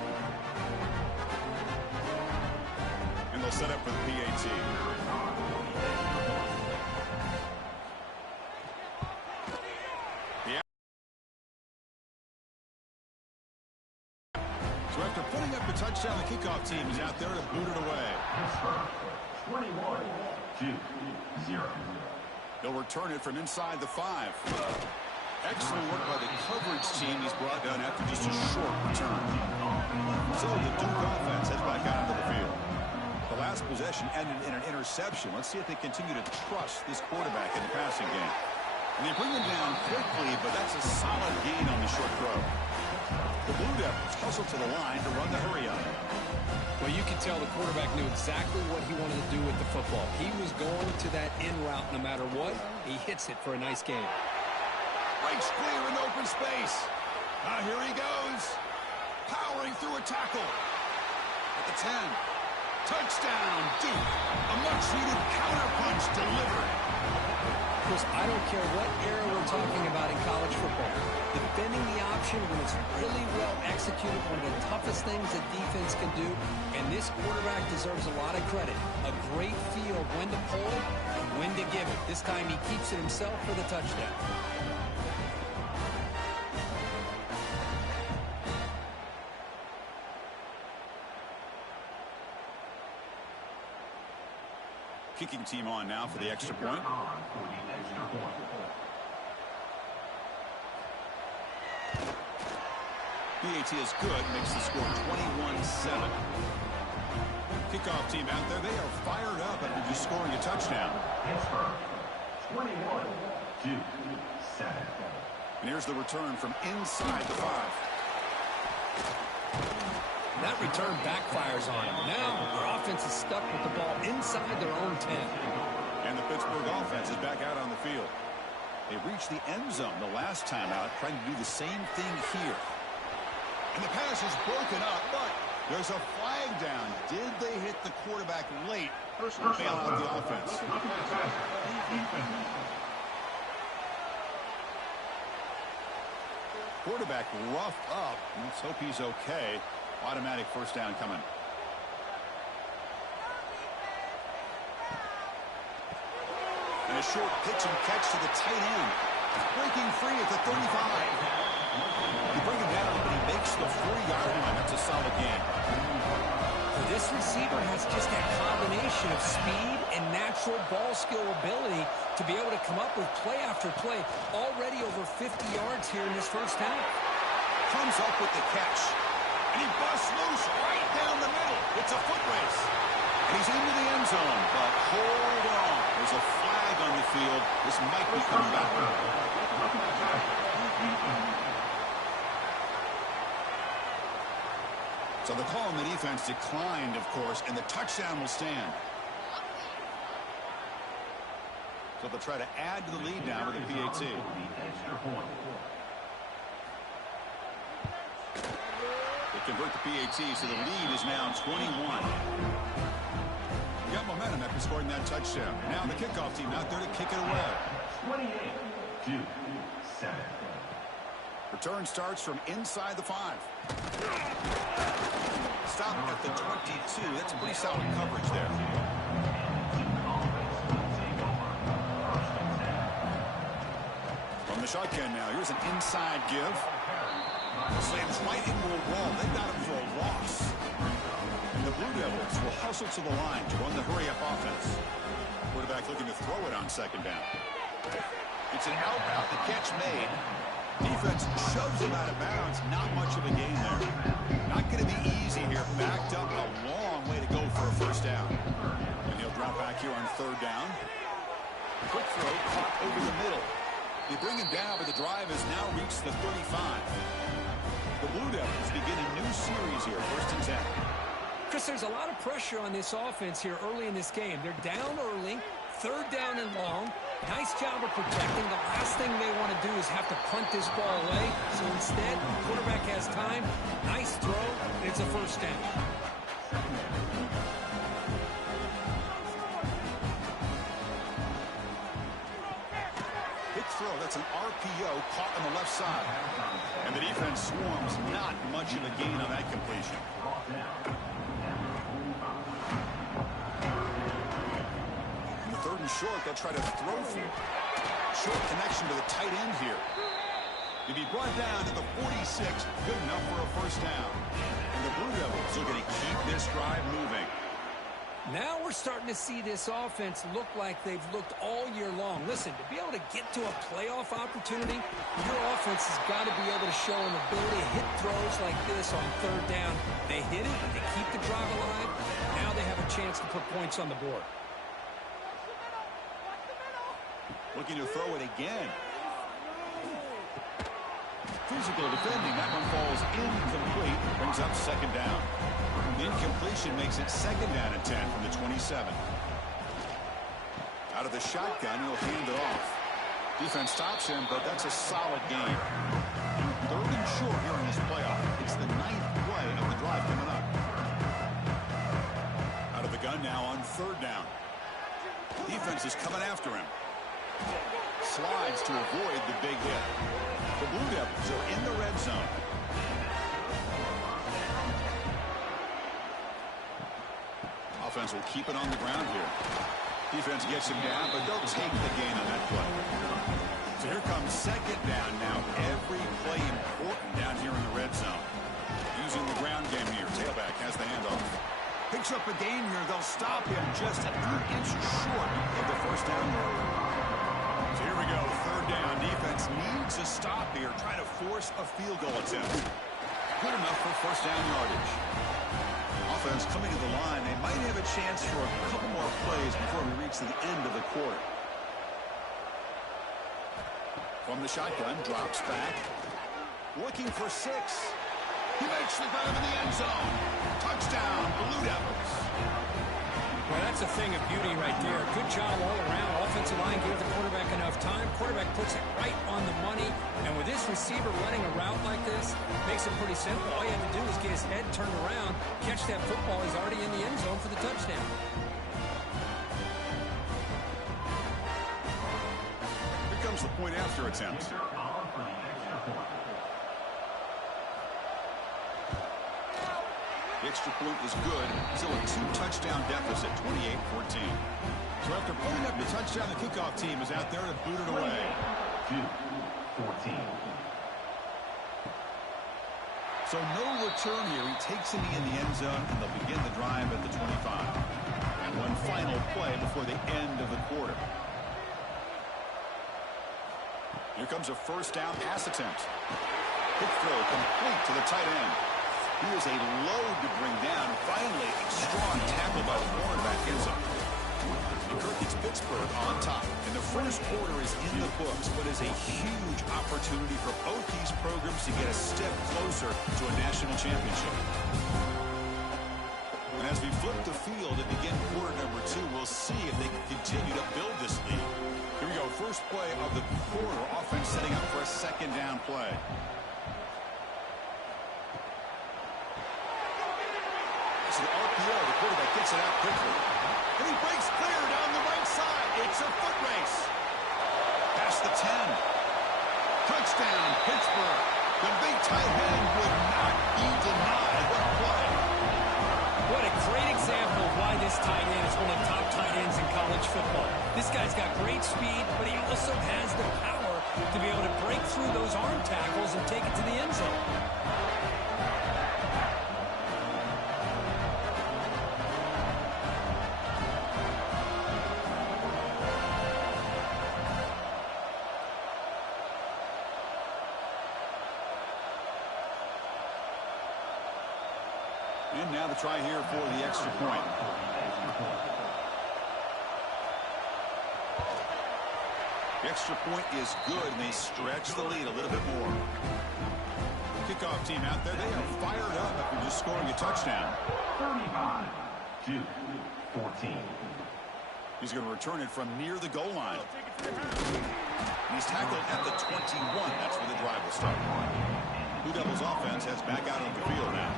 And they'll set up for the PAT. So after putting up a touchdown, the kickoff team is out there to boot it away. 21-0. They'll return it from inside the 5. Excellent work by the coverage team he's brought down after just a short return. So the Duke offense heads back out onto the field. The last possession ended in an interception. Let's see if they continue to trust this quarterback in the passing game. And they bring him down quickly, but that's a solid gain on the short throw. The Blue Devils hustle to the line to run the hurry-up. Well, you can tell the quarterback knew exactly what he wanted to do with the football. He was going to that in route no matter what. He hits it for a nice gain. Breaks clear in open space. Here he goes. Powering through a tackle. At the 10. Touchdown, Duke. A much-needed counterpunch delivered. Of course, I don't care what era we're talking about in college football. Defending the option when it's really well executed, one of the toughest things that defense can do, and this quarterback deserves a lot of credit. A great feel of when to pull it and when to give it. This time he keeps it himself for the touchdown. Kicking team on now for the extra point. PAT is good, makes the score 21-7. Kickoff team out there, they are fired up after just scoring a touchdown. 21-7. And here's the return from inside the 5. That return backfires on him. Now their offense is stuck with the ball inside their own 10. And the Pittsburgh offense is back out on the field. They reached the end zone the last time out, trying to do the same thing here. And the pass is broken up, but there's a flag down. Did they hit the quarterback late or bail out the offense? Quarterback roughed up. Let's hope he's okay. Automatic first down coming. And a short pitch and catch to the tight end. Breaking free at the 35. You bring him down, but he makes the 40-yard line. That's a solid game. This receiver has just that combination of speed and natural ball skill ability to be able to come up with play after play. Already over 50 yards here in this first half. Comes up with the catch. And he busts loose right down the middle. It's a foot race. And He's into the end zone, but hold on. There's a flag on the field. This might be coming back. So the call on the defense declined, of course, and the touchdown will stand. So they'll try to add to the lead now with a PAT. They convert the PAT, so the lead is now 21. You got momentum after scoring that touchdown. Now the kickoff team out there to kick it away. 28-7. Return starts from inside the 5. Stop at the 22. That's pretty solid coverage there. From the shotgun now, here's an inside give. Slams right into a wall. They got him for a loss. And the Blue Devils will hustle to the line to run the hurry-up offense. Quarterback looking to throw it on second down. It's an out route. The catch made. Defense shoves him out of bounds. Not much of a gain there. Not going to be easy here. Backed up a long way to go for a first down. And he'll drop back here on third down. Quick throw caught over the middle. They bring him down, but the drive has now reached the 35. The Blue Devils begin a new series here, 1st and 10. Chris, there's a lot of pressure on this offense here early in this game. They're down early, 3rd down and long. Nice job of protecting. The last thing they want to do is have to punt this ball away. So instead, the quarterback has time. Nice throw. It's a first down. Big throw. That's an RPO caught on the left side. And the defense swarms. Not much of a gain on that completion. In the 3rd and short, they'll try to throw for it. Short connection to the tight end here. To be brought down to the 46. Good enough for a first down. And the Blue Devils are going to keep this drive moving. Now we're starting to see this offense look like they've looked all year long. Listen, to be able to get to a playoff opportunity, your offense has got to be able to show an ability to hit throws like this on 3rd down. They hit it, they keep the drive alive. Now they have a chance to put points on the board. Looking to throw it again. Physical defending. That one falls incomplete. Brings up 2nd down. The incompletion makes it 2nd down and 10 from the 27. Out of the shotgun, he'll hand it off. Defense stops him, but that's a solid game. 3rd and short here in this playoff. It's the 9th play of the drive coming up. Out of the gun now on 3rd down. Defense is coming after him. Slides to avoid the big hit. The Blue Devils are in the red zone. Offense will keep it on the ground here. Defense gets him down, but they'll take the gain on that play. So here comes 2nd down now. Every play important down here in the red zone. Using the ground game here. Tailback has the handoff. Picks up a gain here. They'll stop him just a few inches short of the first down mark. So here we go. 3rd down. Defense needs a stop here. Try to force a field goal attempt. Good enough for first down yardage. Offense coming to the line. They might have a chance for a couple more plays before we reach the end of the quarter. From the shotgun, drops back. Looking for 6. He makes the grab in the end zone. Touchdown, Blue Devils. Well, that's a thing of beauty right there. Good job all around. Offensive line gave the quarterback enough time. Quarterback puts it right on the money. And with this receiver running a route like this, makes it pretty simple. All you have to do is get his head turned around, catch that football. He's already in the end zone for the touchdown. Here comes the point after attempt. The extra point is good. Still a 2-touchdown deficit, 28-14. So after pulling up the touchdown, the kickoff team is out there to boot it away. 2-14. So no return here. He takes it in the end zone, and they'll begin the drive at the 25. And one final play before the end of the quarter. Here comes a first down pass attempt. Quick throw complete to the tight end. He is a load to bring down. Finally, a strong tackle by the cornerback ends up. It's Pittsburgh on top. And the first quarter is in the books, but is a huge opportunity for both these programs to get a step closer to a national championship. And as we flip the field and begin quarter number 2, we'll see if they can continue to build this lead. Here we go. First play of the quarter. Offense setting up for a second down play. It's an RPO. The quarterback gets it out quickly. And he breaks clear down the right side. It's a foot race. Past the 10. Touchdown, Pittsburgh. The big tight end would not be denied. What a play. What a great example of why this tight end is one of the top tight ends in college football. This guy's got great speed, but he also has the power to be able to break through those arm tackles and take it to the end zone. And now the try here for the extra point. The extra point is good, and they stretch the lead a little bit more. Kickoff team out there, they are fired up after just scoring a touchdown. 35-14. He's going to return it from near the goal line. He's tackled at the 21. That's where the drive will start. Blue Devils offense heads back out on the field now.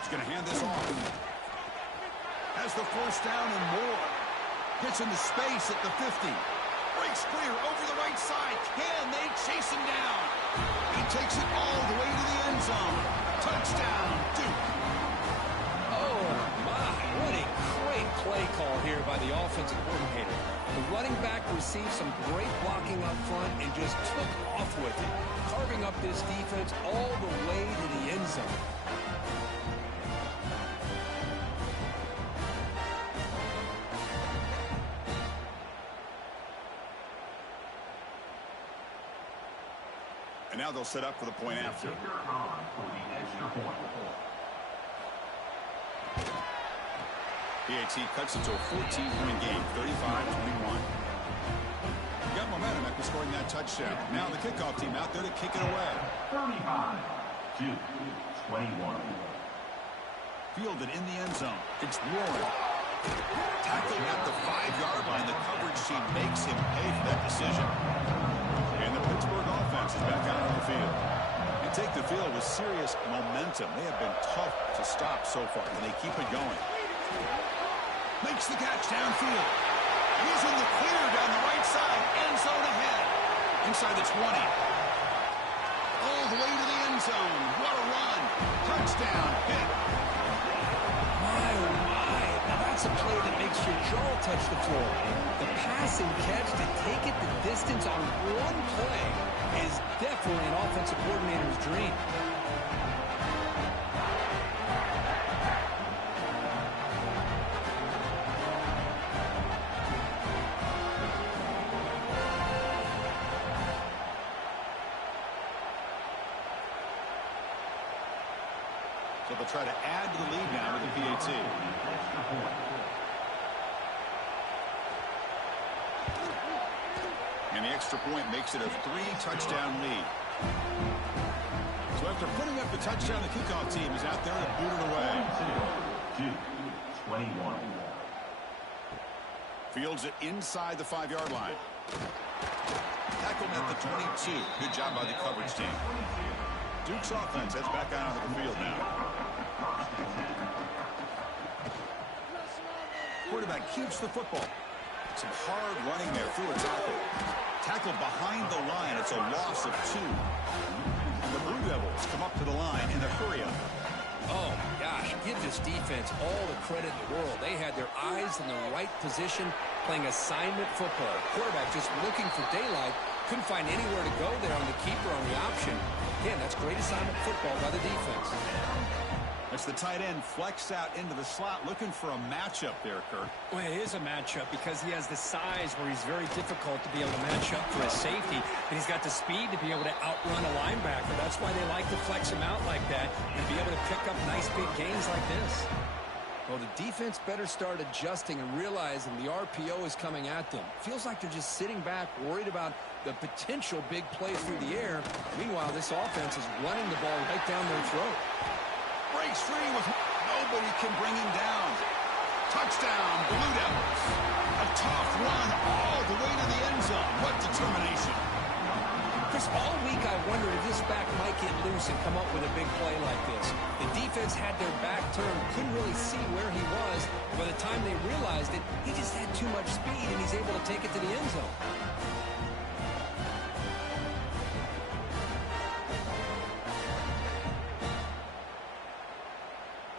He's going to hand this off. Has the first down and more. Gets into space at the 50. Breaks clear over the right side. Can they chase him down? He takes it all the way to the end zone. Touchdown, Duke. Oh, my. What a great play call here by the offensive coordinator. The running back received some great blocking up front and just took off with it, carving up this defense all the way to the end zone. And now they'll set up for the point after. PAT cuts it to a 14-point game, 35-21. Got momentum after scoring that touchdown. Now the kickoff team out there to kick it away. 35-21. Fielded in the end zone. It's Warren. Tackled at the 5-yard line. The coverage team makes him pay for that decision. And the Pittsburgh offense is back out on the field. They take the field with serious momentum. They have been tough to stop so far, and they keep it going. Makes the catch downfield. He's in the clear down the right side. End zone ahead. Inside the 20. All the way to the end zone. What a run. Touchdown. Hit. My, oh my. Now that's a play that makes your jaw touch the floor. The pass and catch to take it the distance on one play is definitely an offensive coordinator's dream. So they'll try to add to the lead now with the PAT. And the extra point makes it a 3-touchdown lead. So after putting up the touchdown, the kickoff team is out there to boot it away. 21. Fields it inside the 5-yard line. Tackled at the 22. Good job by the coverage team. Duke's offense heads back out onto the field now. Quarterback keeps the football. Some hard running there through a tackle. Tackled behind the line. It's a loss of 2. And the Blue Devils come up to the line in a hurry up. Oh, my gosh. Give this defense all the credit in the world. They had their eyes in the right position, playing assignment football. Quarterback just looking for daylight. Couldn't find anywhere to go there on the keeper on the option. Again, that's great assignment football by the defense. As the tight end flexed out into the slot, looking for a matchup there, Kurt. Well, it is a matchup because he has the size where he's very difficult to be able to match up for a safety, and he's got the speed to be able to outrun a linebacker. That's why they like to flex him out like that and be able to pick up nice big gains like this. Well, the defense better start adjusting and realizing the RPO is coming at them. Feels like they're just sitting back, worried about the potential big play through the air. Meanwhile, this offense is running the ball right down their throat. Breaks free with nobody can bring him down. Touchdown, Blue Devils. A tough run all the way to the end zone. What determination. Chris, all week I wondered if this back might get loose and come up with a big play like this. The defense had their back turned, couldn't really see where he was. By the time they realized it, he just had too much speed, and he's able to take it to the end zone.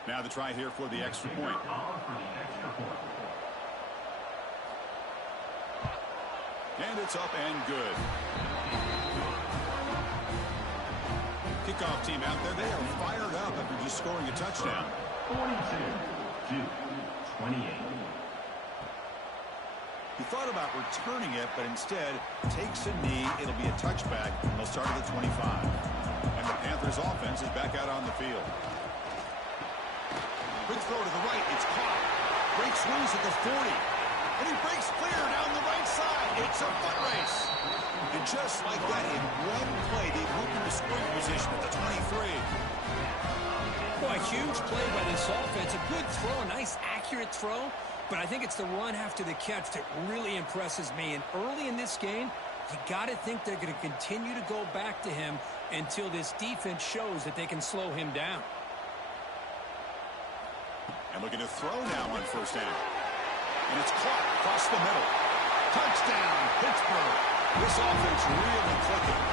Now the try here for the extra point. And it's up and good. Kickoff team out there, they are fired up after just scoring a touchdown. 42-28. He thought about returning it, but instead takes a knee. It'll be a touchback, and they'll start at the 25. And the Panthers offense is back out on the field. Quick throw to the right. It's caught. Breaks loose at the 40. And he breaks clear down the right side. It's a foot race. And just like that, in one play, they've moved into scoring position at the 23. Boy, a huge play by this offense. A good throw, a nice accurate throw. But I think it's the run after the catch that really impresses me. And early in this game, you got to think they're going to continue to go back to him until this defense shows that they can slow him down. And looking to throw now on first down. And it's caught across the middle. Touchdown, Pittsburgh. This offense really clicking.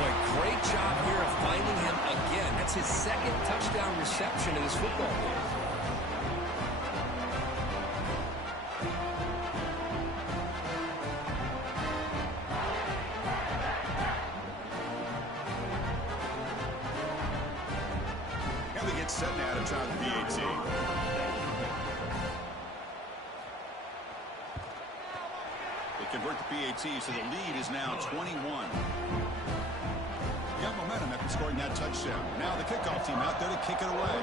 Boy, great job here of finding him again. That's his second touchdown reception in this football game. Now they get set now to try the PAT. Convert the PAT, so the lead is now 21. Got momentum after scoring that touchdown. Now the kickoff team out there to kick it away.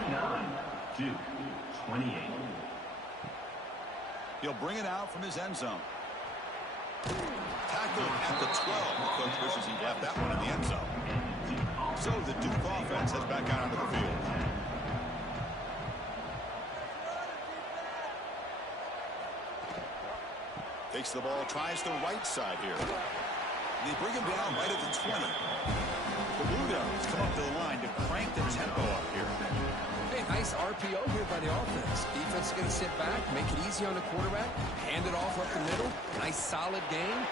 29-28. He'll bring it out from his end zone. Tackled at the 12. The coach wishes he left that one in the end zone. So the Duke offense heads back out onto the field. Takes the ball, tries the right side here. They bring him down right at the 20. The Blue Devils come up to the line to crank the tempo up here. Hey, nice RPO here by the offense. Defense is going to sit back, make it easy on the quarterback, hand it off up the middle. Nice, solid game.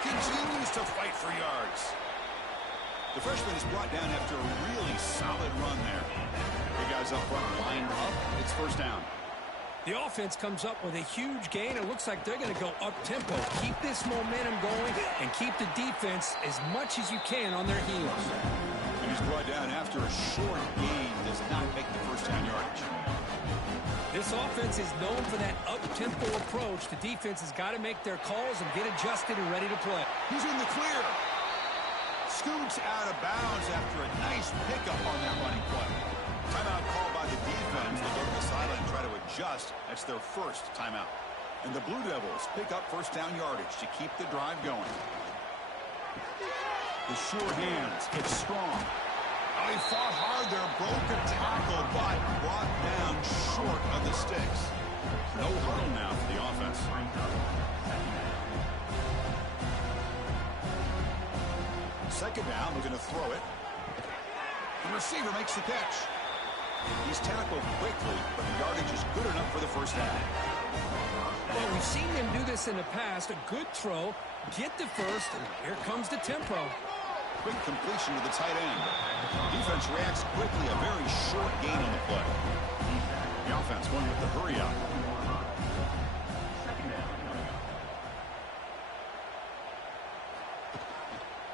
Continues to fight for yards. The freshman is brought down after a really solid run there. The guys up front lined up. It's first down. The offense comes up with a huge gain. It looks like they're going to go up-tempo. Keep this momentum going and keep the defense as much as you can on their heels. And he's brought down after a short gain. Does not make the first down yardage. This offense is known for that up-tempo approach. The defense has got to make their calls and get adjusted and ready to play. He's in the clear. Scoots out of bounds after a nice pickup on that running play. Timeout called by the defense. They go to the sideline and try to adjust. That's their first timeout. And the Blue Devils pick up first down yardage to keep the drive going. The sure hands. It's strong. Oh, he fought hard there. Broke a tackle, but brought down short of the sticks. No huddle now for the offense. Second down, looking to throw it. The receiver makes the catch. He's tackled quickly, but the yardage is good enough for the first down. Well, we've seen them do this in the past. A good throw, get the first, and here comes the tempo. Quick completion to the tight end. Defense reacts quickly, a very short gain on the play. The offense going with the hurry up.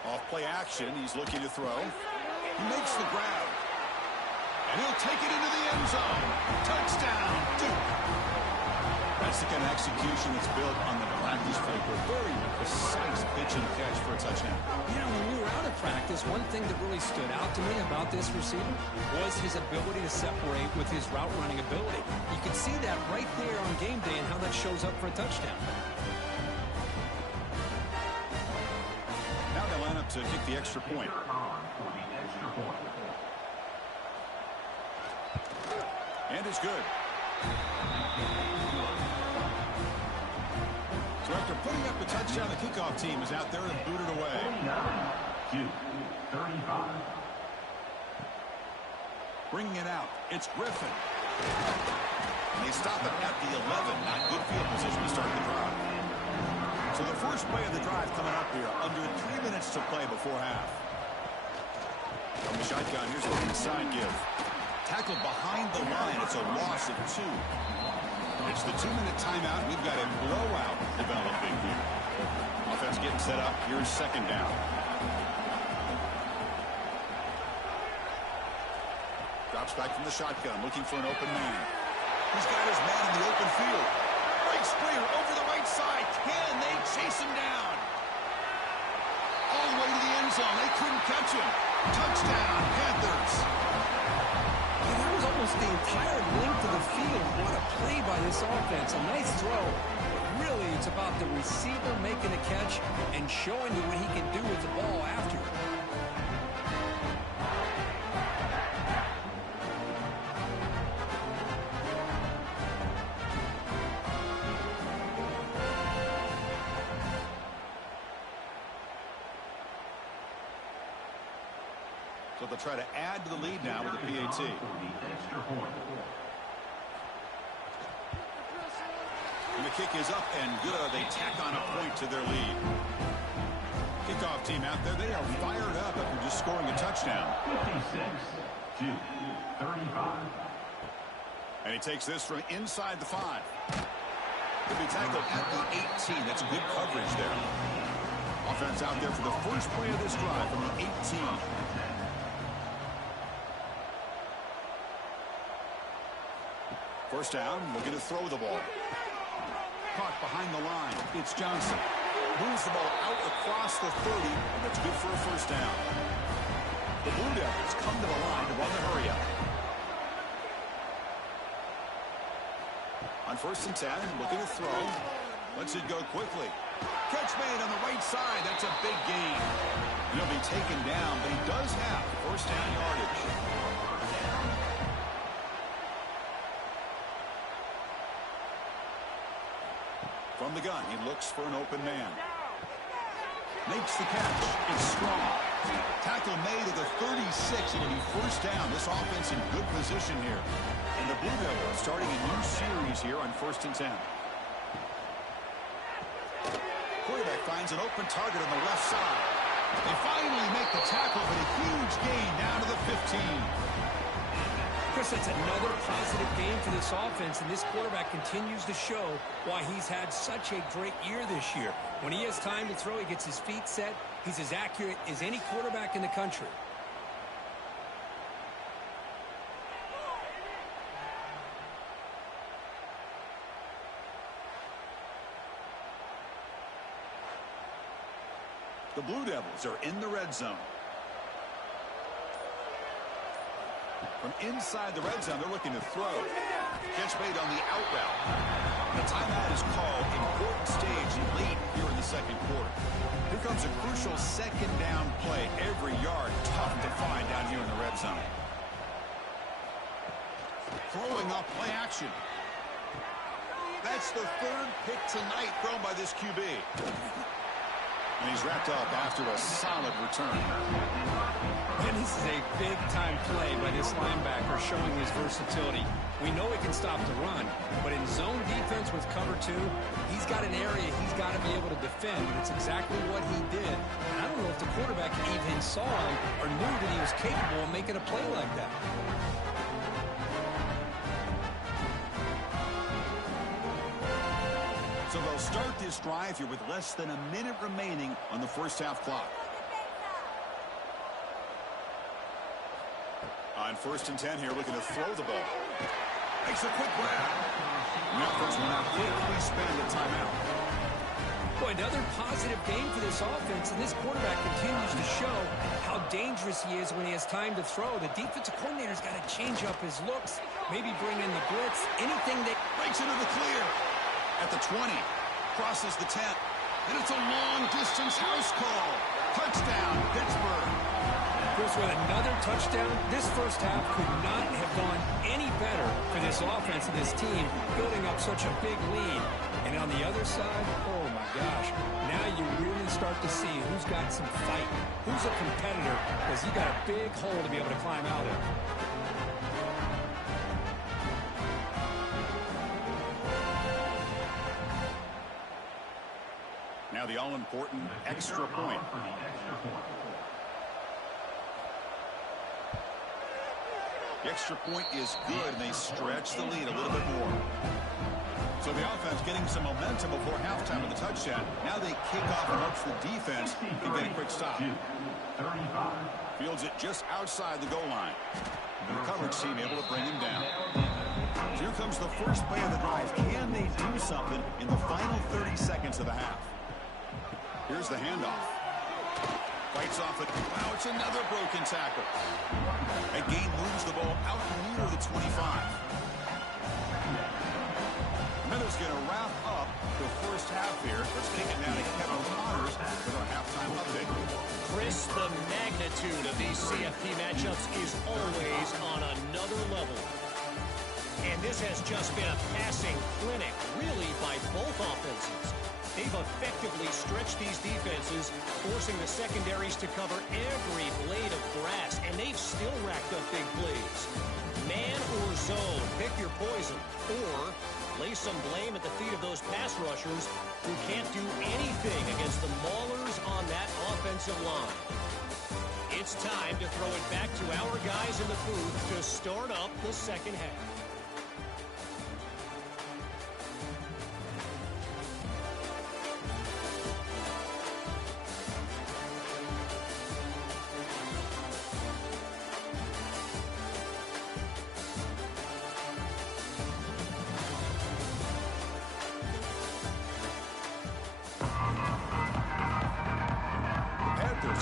Off play action, he's looking to throw. He makes the grab. And he'll take it into the end zone. Touchdown, Duke. That's the kind of execution that's built on the practice paper. Very precise pitch and catch for a touchdown. You know, when we were out of practice, one thing that really stood out to me about this receiver was his ability to separate with his route running ability. You can see that right there on game day and how that shows up for a touchdown. Now they line up to kick the extra point. And it's good. So after putting up the touchdown, the kickoff team is out there and booted away. 35. Bringing it out, it's Griffin. And they stop it at the 11. Not good field position to start the drive. So the first play of the drive coming up here. Under 3 minutes to play before half. From the shotgun, here's an inside give. Tackled behind the line. It's a loss of 2. It's the 2-minute timeout. We've got a blowout developing here. Offense getting set up. Here's second down. Drops back from the shotgun, looking for an open man. He's got his man in the open field. Breaks free over the right side. Can they chase him down? All the way to the end zone. They couldn't catch him. Touchdown, Panthers. And that was almost the entire length of the field. What a play by this offense. A nice throw. But really, it's about the receiver making a catch and showing you what he can do with the ball after it. So they'll try to add to the lead now with the PAT. And the kick is up and good. They tack on a point to their lead. Kickoff team out there. They are fired up after just scoring a touchdown. 56-35. And he takes this from inside the 5. He'll be tackled at the 18. That's good coverage there. Offense out there for the first play of this drive from the 18. First down, looking to throw the ball. Caught behind the line. It's Johnson. Moves the ball out across the 30, and that's good for a first down. The Blue Devils come to the line to run the hurry up. On first and 10, looking to throw. Lets it go quickly. Catch made on the right side. That's a big gain. He'll be taken down, but he does have first down yardage. From the gun, he looks for an open man. Makes the catch. It's strong. Tackle made at the 36. It'll be first down. This offense in good position here. And the Blue Devils starting a new series here on first and 10. Quarterback finds an open target on the left side. They finally make the tackle, but a huge gain down to the 15. Chris, that's another positive game for this offense, and this quarterback continues to show why he's had such a great year this year. When he has time to throw, he gets his feet set. He's as accurate as any quarterback in the country. The Blue Devils are in the red zone. From inside the red zone, they're looking to throw. Catch made on the out route. The timeout is called. Important stage late here in the second quarter. Here comes a crucial second down play. Every yard tough to find down here in the red zone. Throwing up play action. That's the third pick tonight thrown by this QB. And he's wrapped up after a solid return. And this is a big-time play by this linebacker showing his versatility. We know he can stop the run, but in zone defense with cover 2, he's got an area he's got to be able to defend, and it's exactly what he did. And I don't know if the quarterback even saw him or knew that he was capable of making a play like that. So they'll start this drive here with less than a minute remaining on the first half clock. On 1st and 10 here, looking to throw the ball. Makes a quick grab. And that first one out quickly spanned the timeout. Boy, another positive game for this offense, and this quarterback continues to show how dangerous he is when he has time to throw. The defensive coordinator's got to change up his looks, maybe bring in the blitz, anything that... Breaks into the clear. At the 20. Crosses the 10. And it's a long-distance house call. Touchdown, Pittsburgh. Chris, with another touchdown, this first half could not have gone any better for this offense and this team, building up such a big lead. And on the other side, oh my gosh, now you really start to see who's got some fight, who's a competitor, because you got a big hole to be able to climb out of. Now the all-important extra point. The extra point is good, and they stretch the lead a little bit more. So the offense getting some momentum before halftime of the touchdown. Now they kick off and hopes the defense can get a quick stop. Fields it just outside the goal line. And the coverage team able to bring him down. Here comes the first play of the drive. Can they do something in the final 30 seconds of the half? Here's the handoff. Fights off it. Wow, it's another broken tackle. And Gain moves the ball out near the 25. Miller's going to wrap up the first half here. Let's take it now to Kevin Connors with our halftime update. Chris, the magnitude of these CFP matchups is always on another level. And this has just been a passing clinic, really, by both offenses. They've effectively stretched these defenses, forcing the secondaries to cover every blade of grass, and they've still racked up big plays. Man or zone, pick your poison, or lay some blame at the feet of those pass rushers who can't do anything against the maulers on that offensive line. It's time to throw it back to our guys in the booth to start up the second half.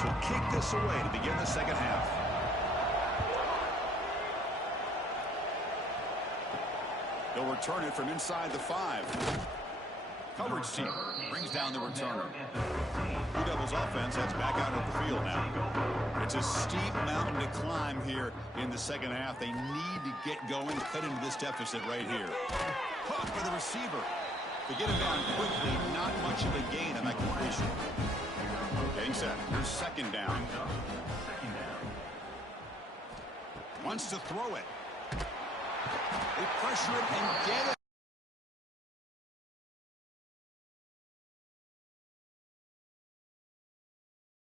Will kick this away to begin the second half. They'll return it from inside the 5. Coverage team brings down the returner. Blue Devils offense heads back out of the field now. It's a steep mountain to climb here in the second half. They need to get going, cut into this deficit right here. Caught by the receiver. They get him down quickly, not much of a gain on that completion. Getting set. Here's second down. Wants to throw it. They pressure it and get